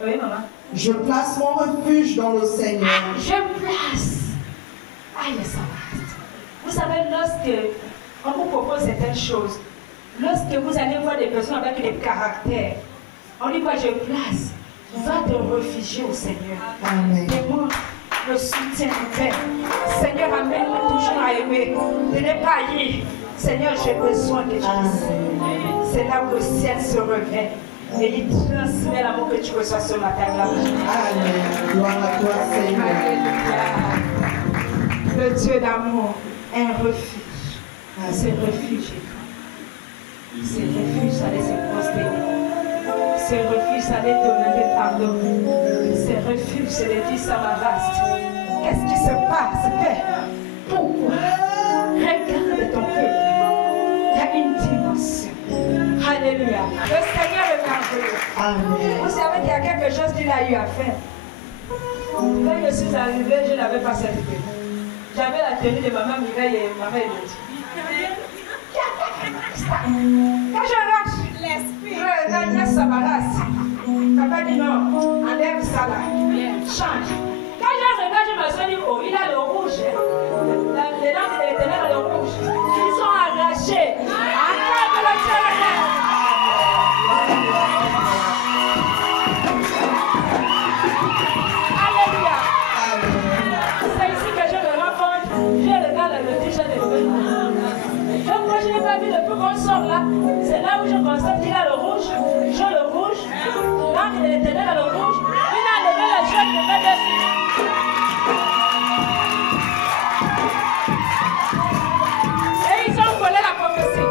Oui, maman. Je place mon refuge dans le Seigneur. Je place. Aïe, ça va. Vous savez, lorsque on vous propose certaines choses, lorsque vous allez voir des personnes avec des caractères, on dit quoi? Je place. Va te réfugier au Seigneur. Amen. Demande le soutien du Père. Seigneur, amène-moi toujours à aimer. De ne pas haïr. Seigneur, j'ai besoin que tu me. C'est là où le ciel se revêt. Et il transmet l'amour que tu reçois ce matin. Amen. Gloire à toi, Seigneur. Alléluia. Le Dieu d'amour, un refuge. Ce refuge est grand. Ce refuge, ça laisse se prospérer. Ce refuge, ça allait demander pardon. Ce refuge, c'est le dit, ça va vaste. Qu'est-ce qui se passe, Père? Pourquoi? Regarde ton peuple. Il y a une dimension. Alléluia. Le Seigneur est merveilleux. Amen. Vous savez qu'il y a quelque chose qu'il a eu à faire. Quand je suis arrivée, je n'avais pas cette tenue. J'avais la tenue de maman Mireille et maman Elodie. Quand je rentre, l'Agnès s'embarrasse. Papa dit non, enlève ça là. Change. Quand je regarde, je me suis dit, oh, il a le rouge. Les lampes de l'éternel ont le rouge. Ils sont arrachés. Acclame le Dieu. quand on sort là, c'est là où je constate qu'il a le rouge, je le rouge, l'ange de l'Éternel a le rouge, il a levé le jeune de mes deux filles. Et ils ont volé la prophétie.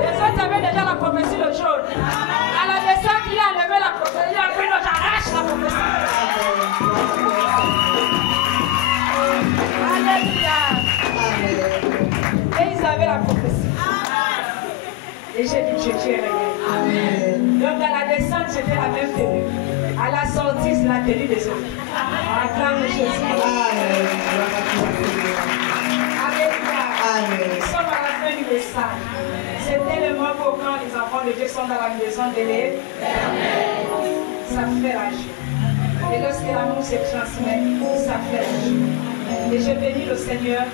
Les autres avaient déjà la prophétie le jour. À la descente, il a levé la prophétie, il a pris l'autre, j'arrache la prophétie. Alléluia. Et ils avaient la prophétie. Et j'ai dit, Dieu est réel. Donc à la descente, c'était la même tenue. À la sortie, c'est la tenue des autres. Acclame Jésus. Alléluia. Nous sommes à la fin du message. C'était le moment quand les enfants de Dieu sont dans la maison de l'Éternel. Ça fait la joie. Et lorsque l'amour se transmet, ça fait la joie. Et je bénis le Seigneur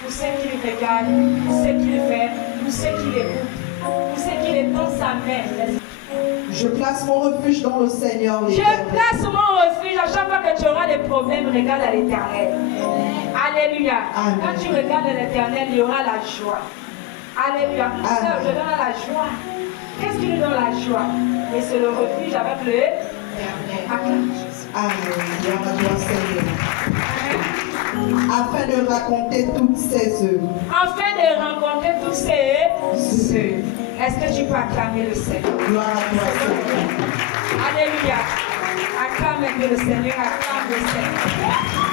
pour ce qu'il regarde, pour ce qu'il fait, pour ce qu'il écoute, pour ce qu'il est dans sa main. Je place mon refuge dans le Seigneur. Je place mon refuge à chaque fois que tu auras des problèmes, regarde à l'Éternel. Alléluia. Amen. Quand tu regardes à l'Éternel, il y aura la joie. Alléluia. Sœur, je donne la joie. Qu'est-ce qui nous donne la joie? Et c'est le refuge avec le Éternel. Amen. Afin de raconter toutes ces œuvres. Afin de rencontrer tous ces œuvres. Est-ce que tu peux acclamer le Seigneur? Gloire à toi, Seigneur. Alléluia. Acclame le Seigneur, acclame le Seigneur.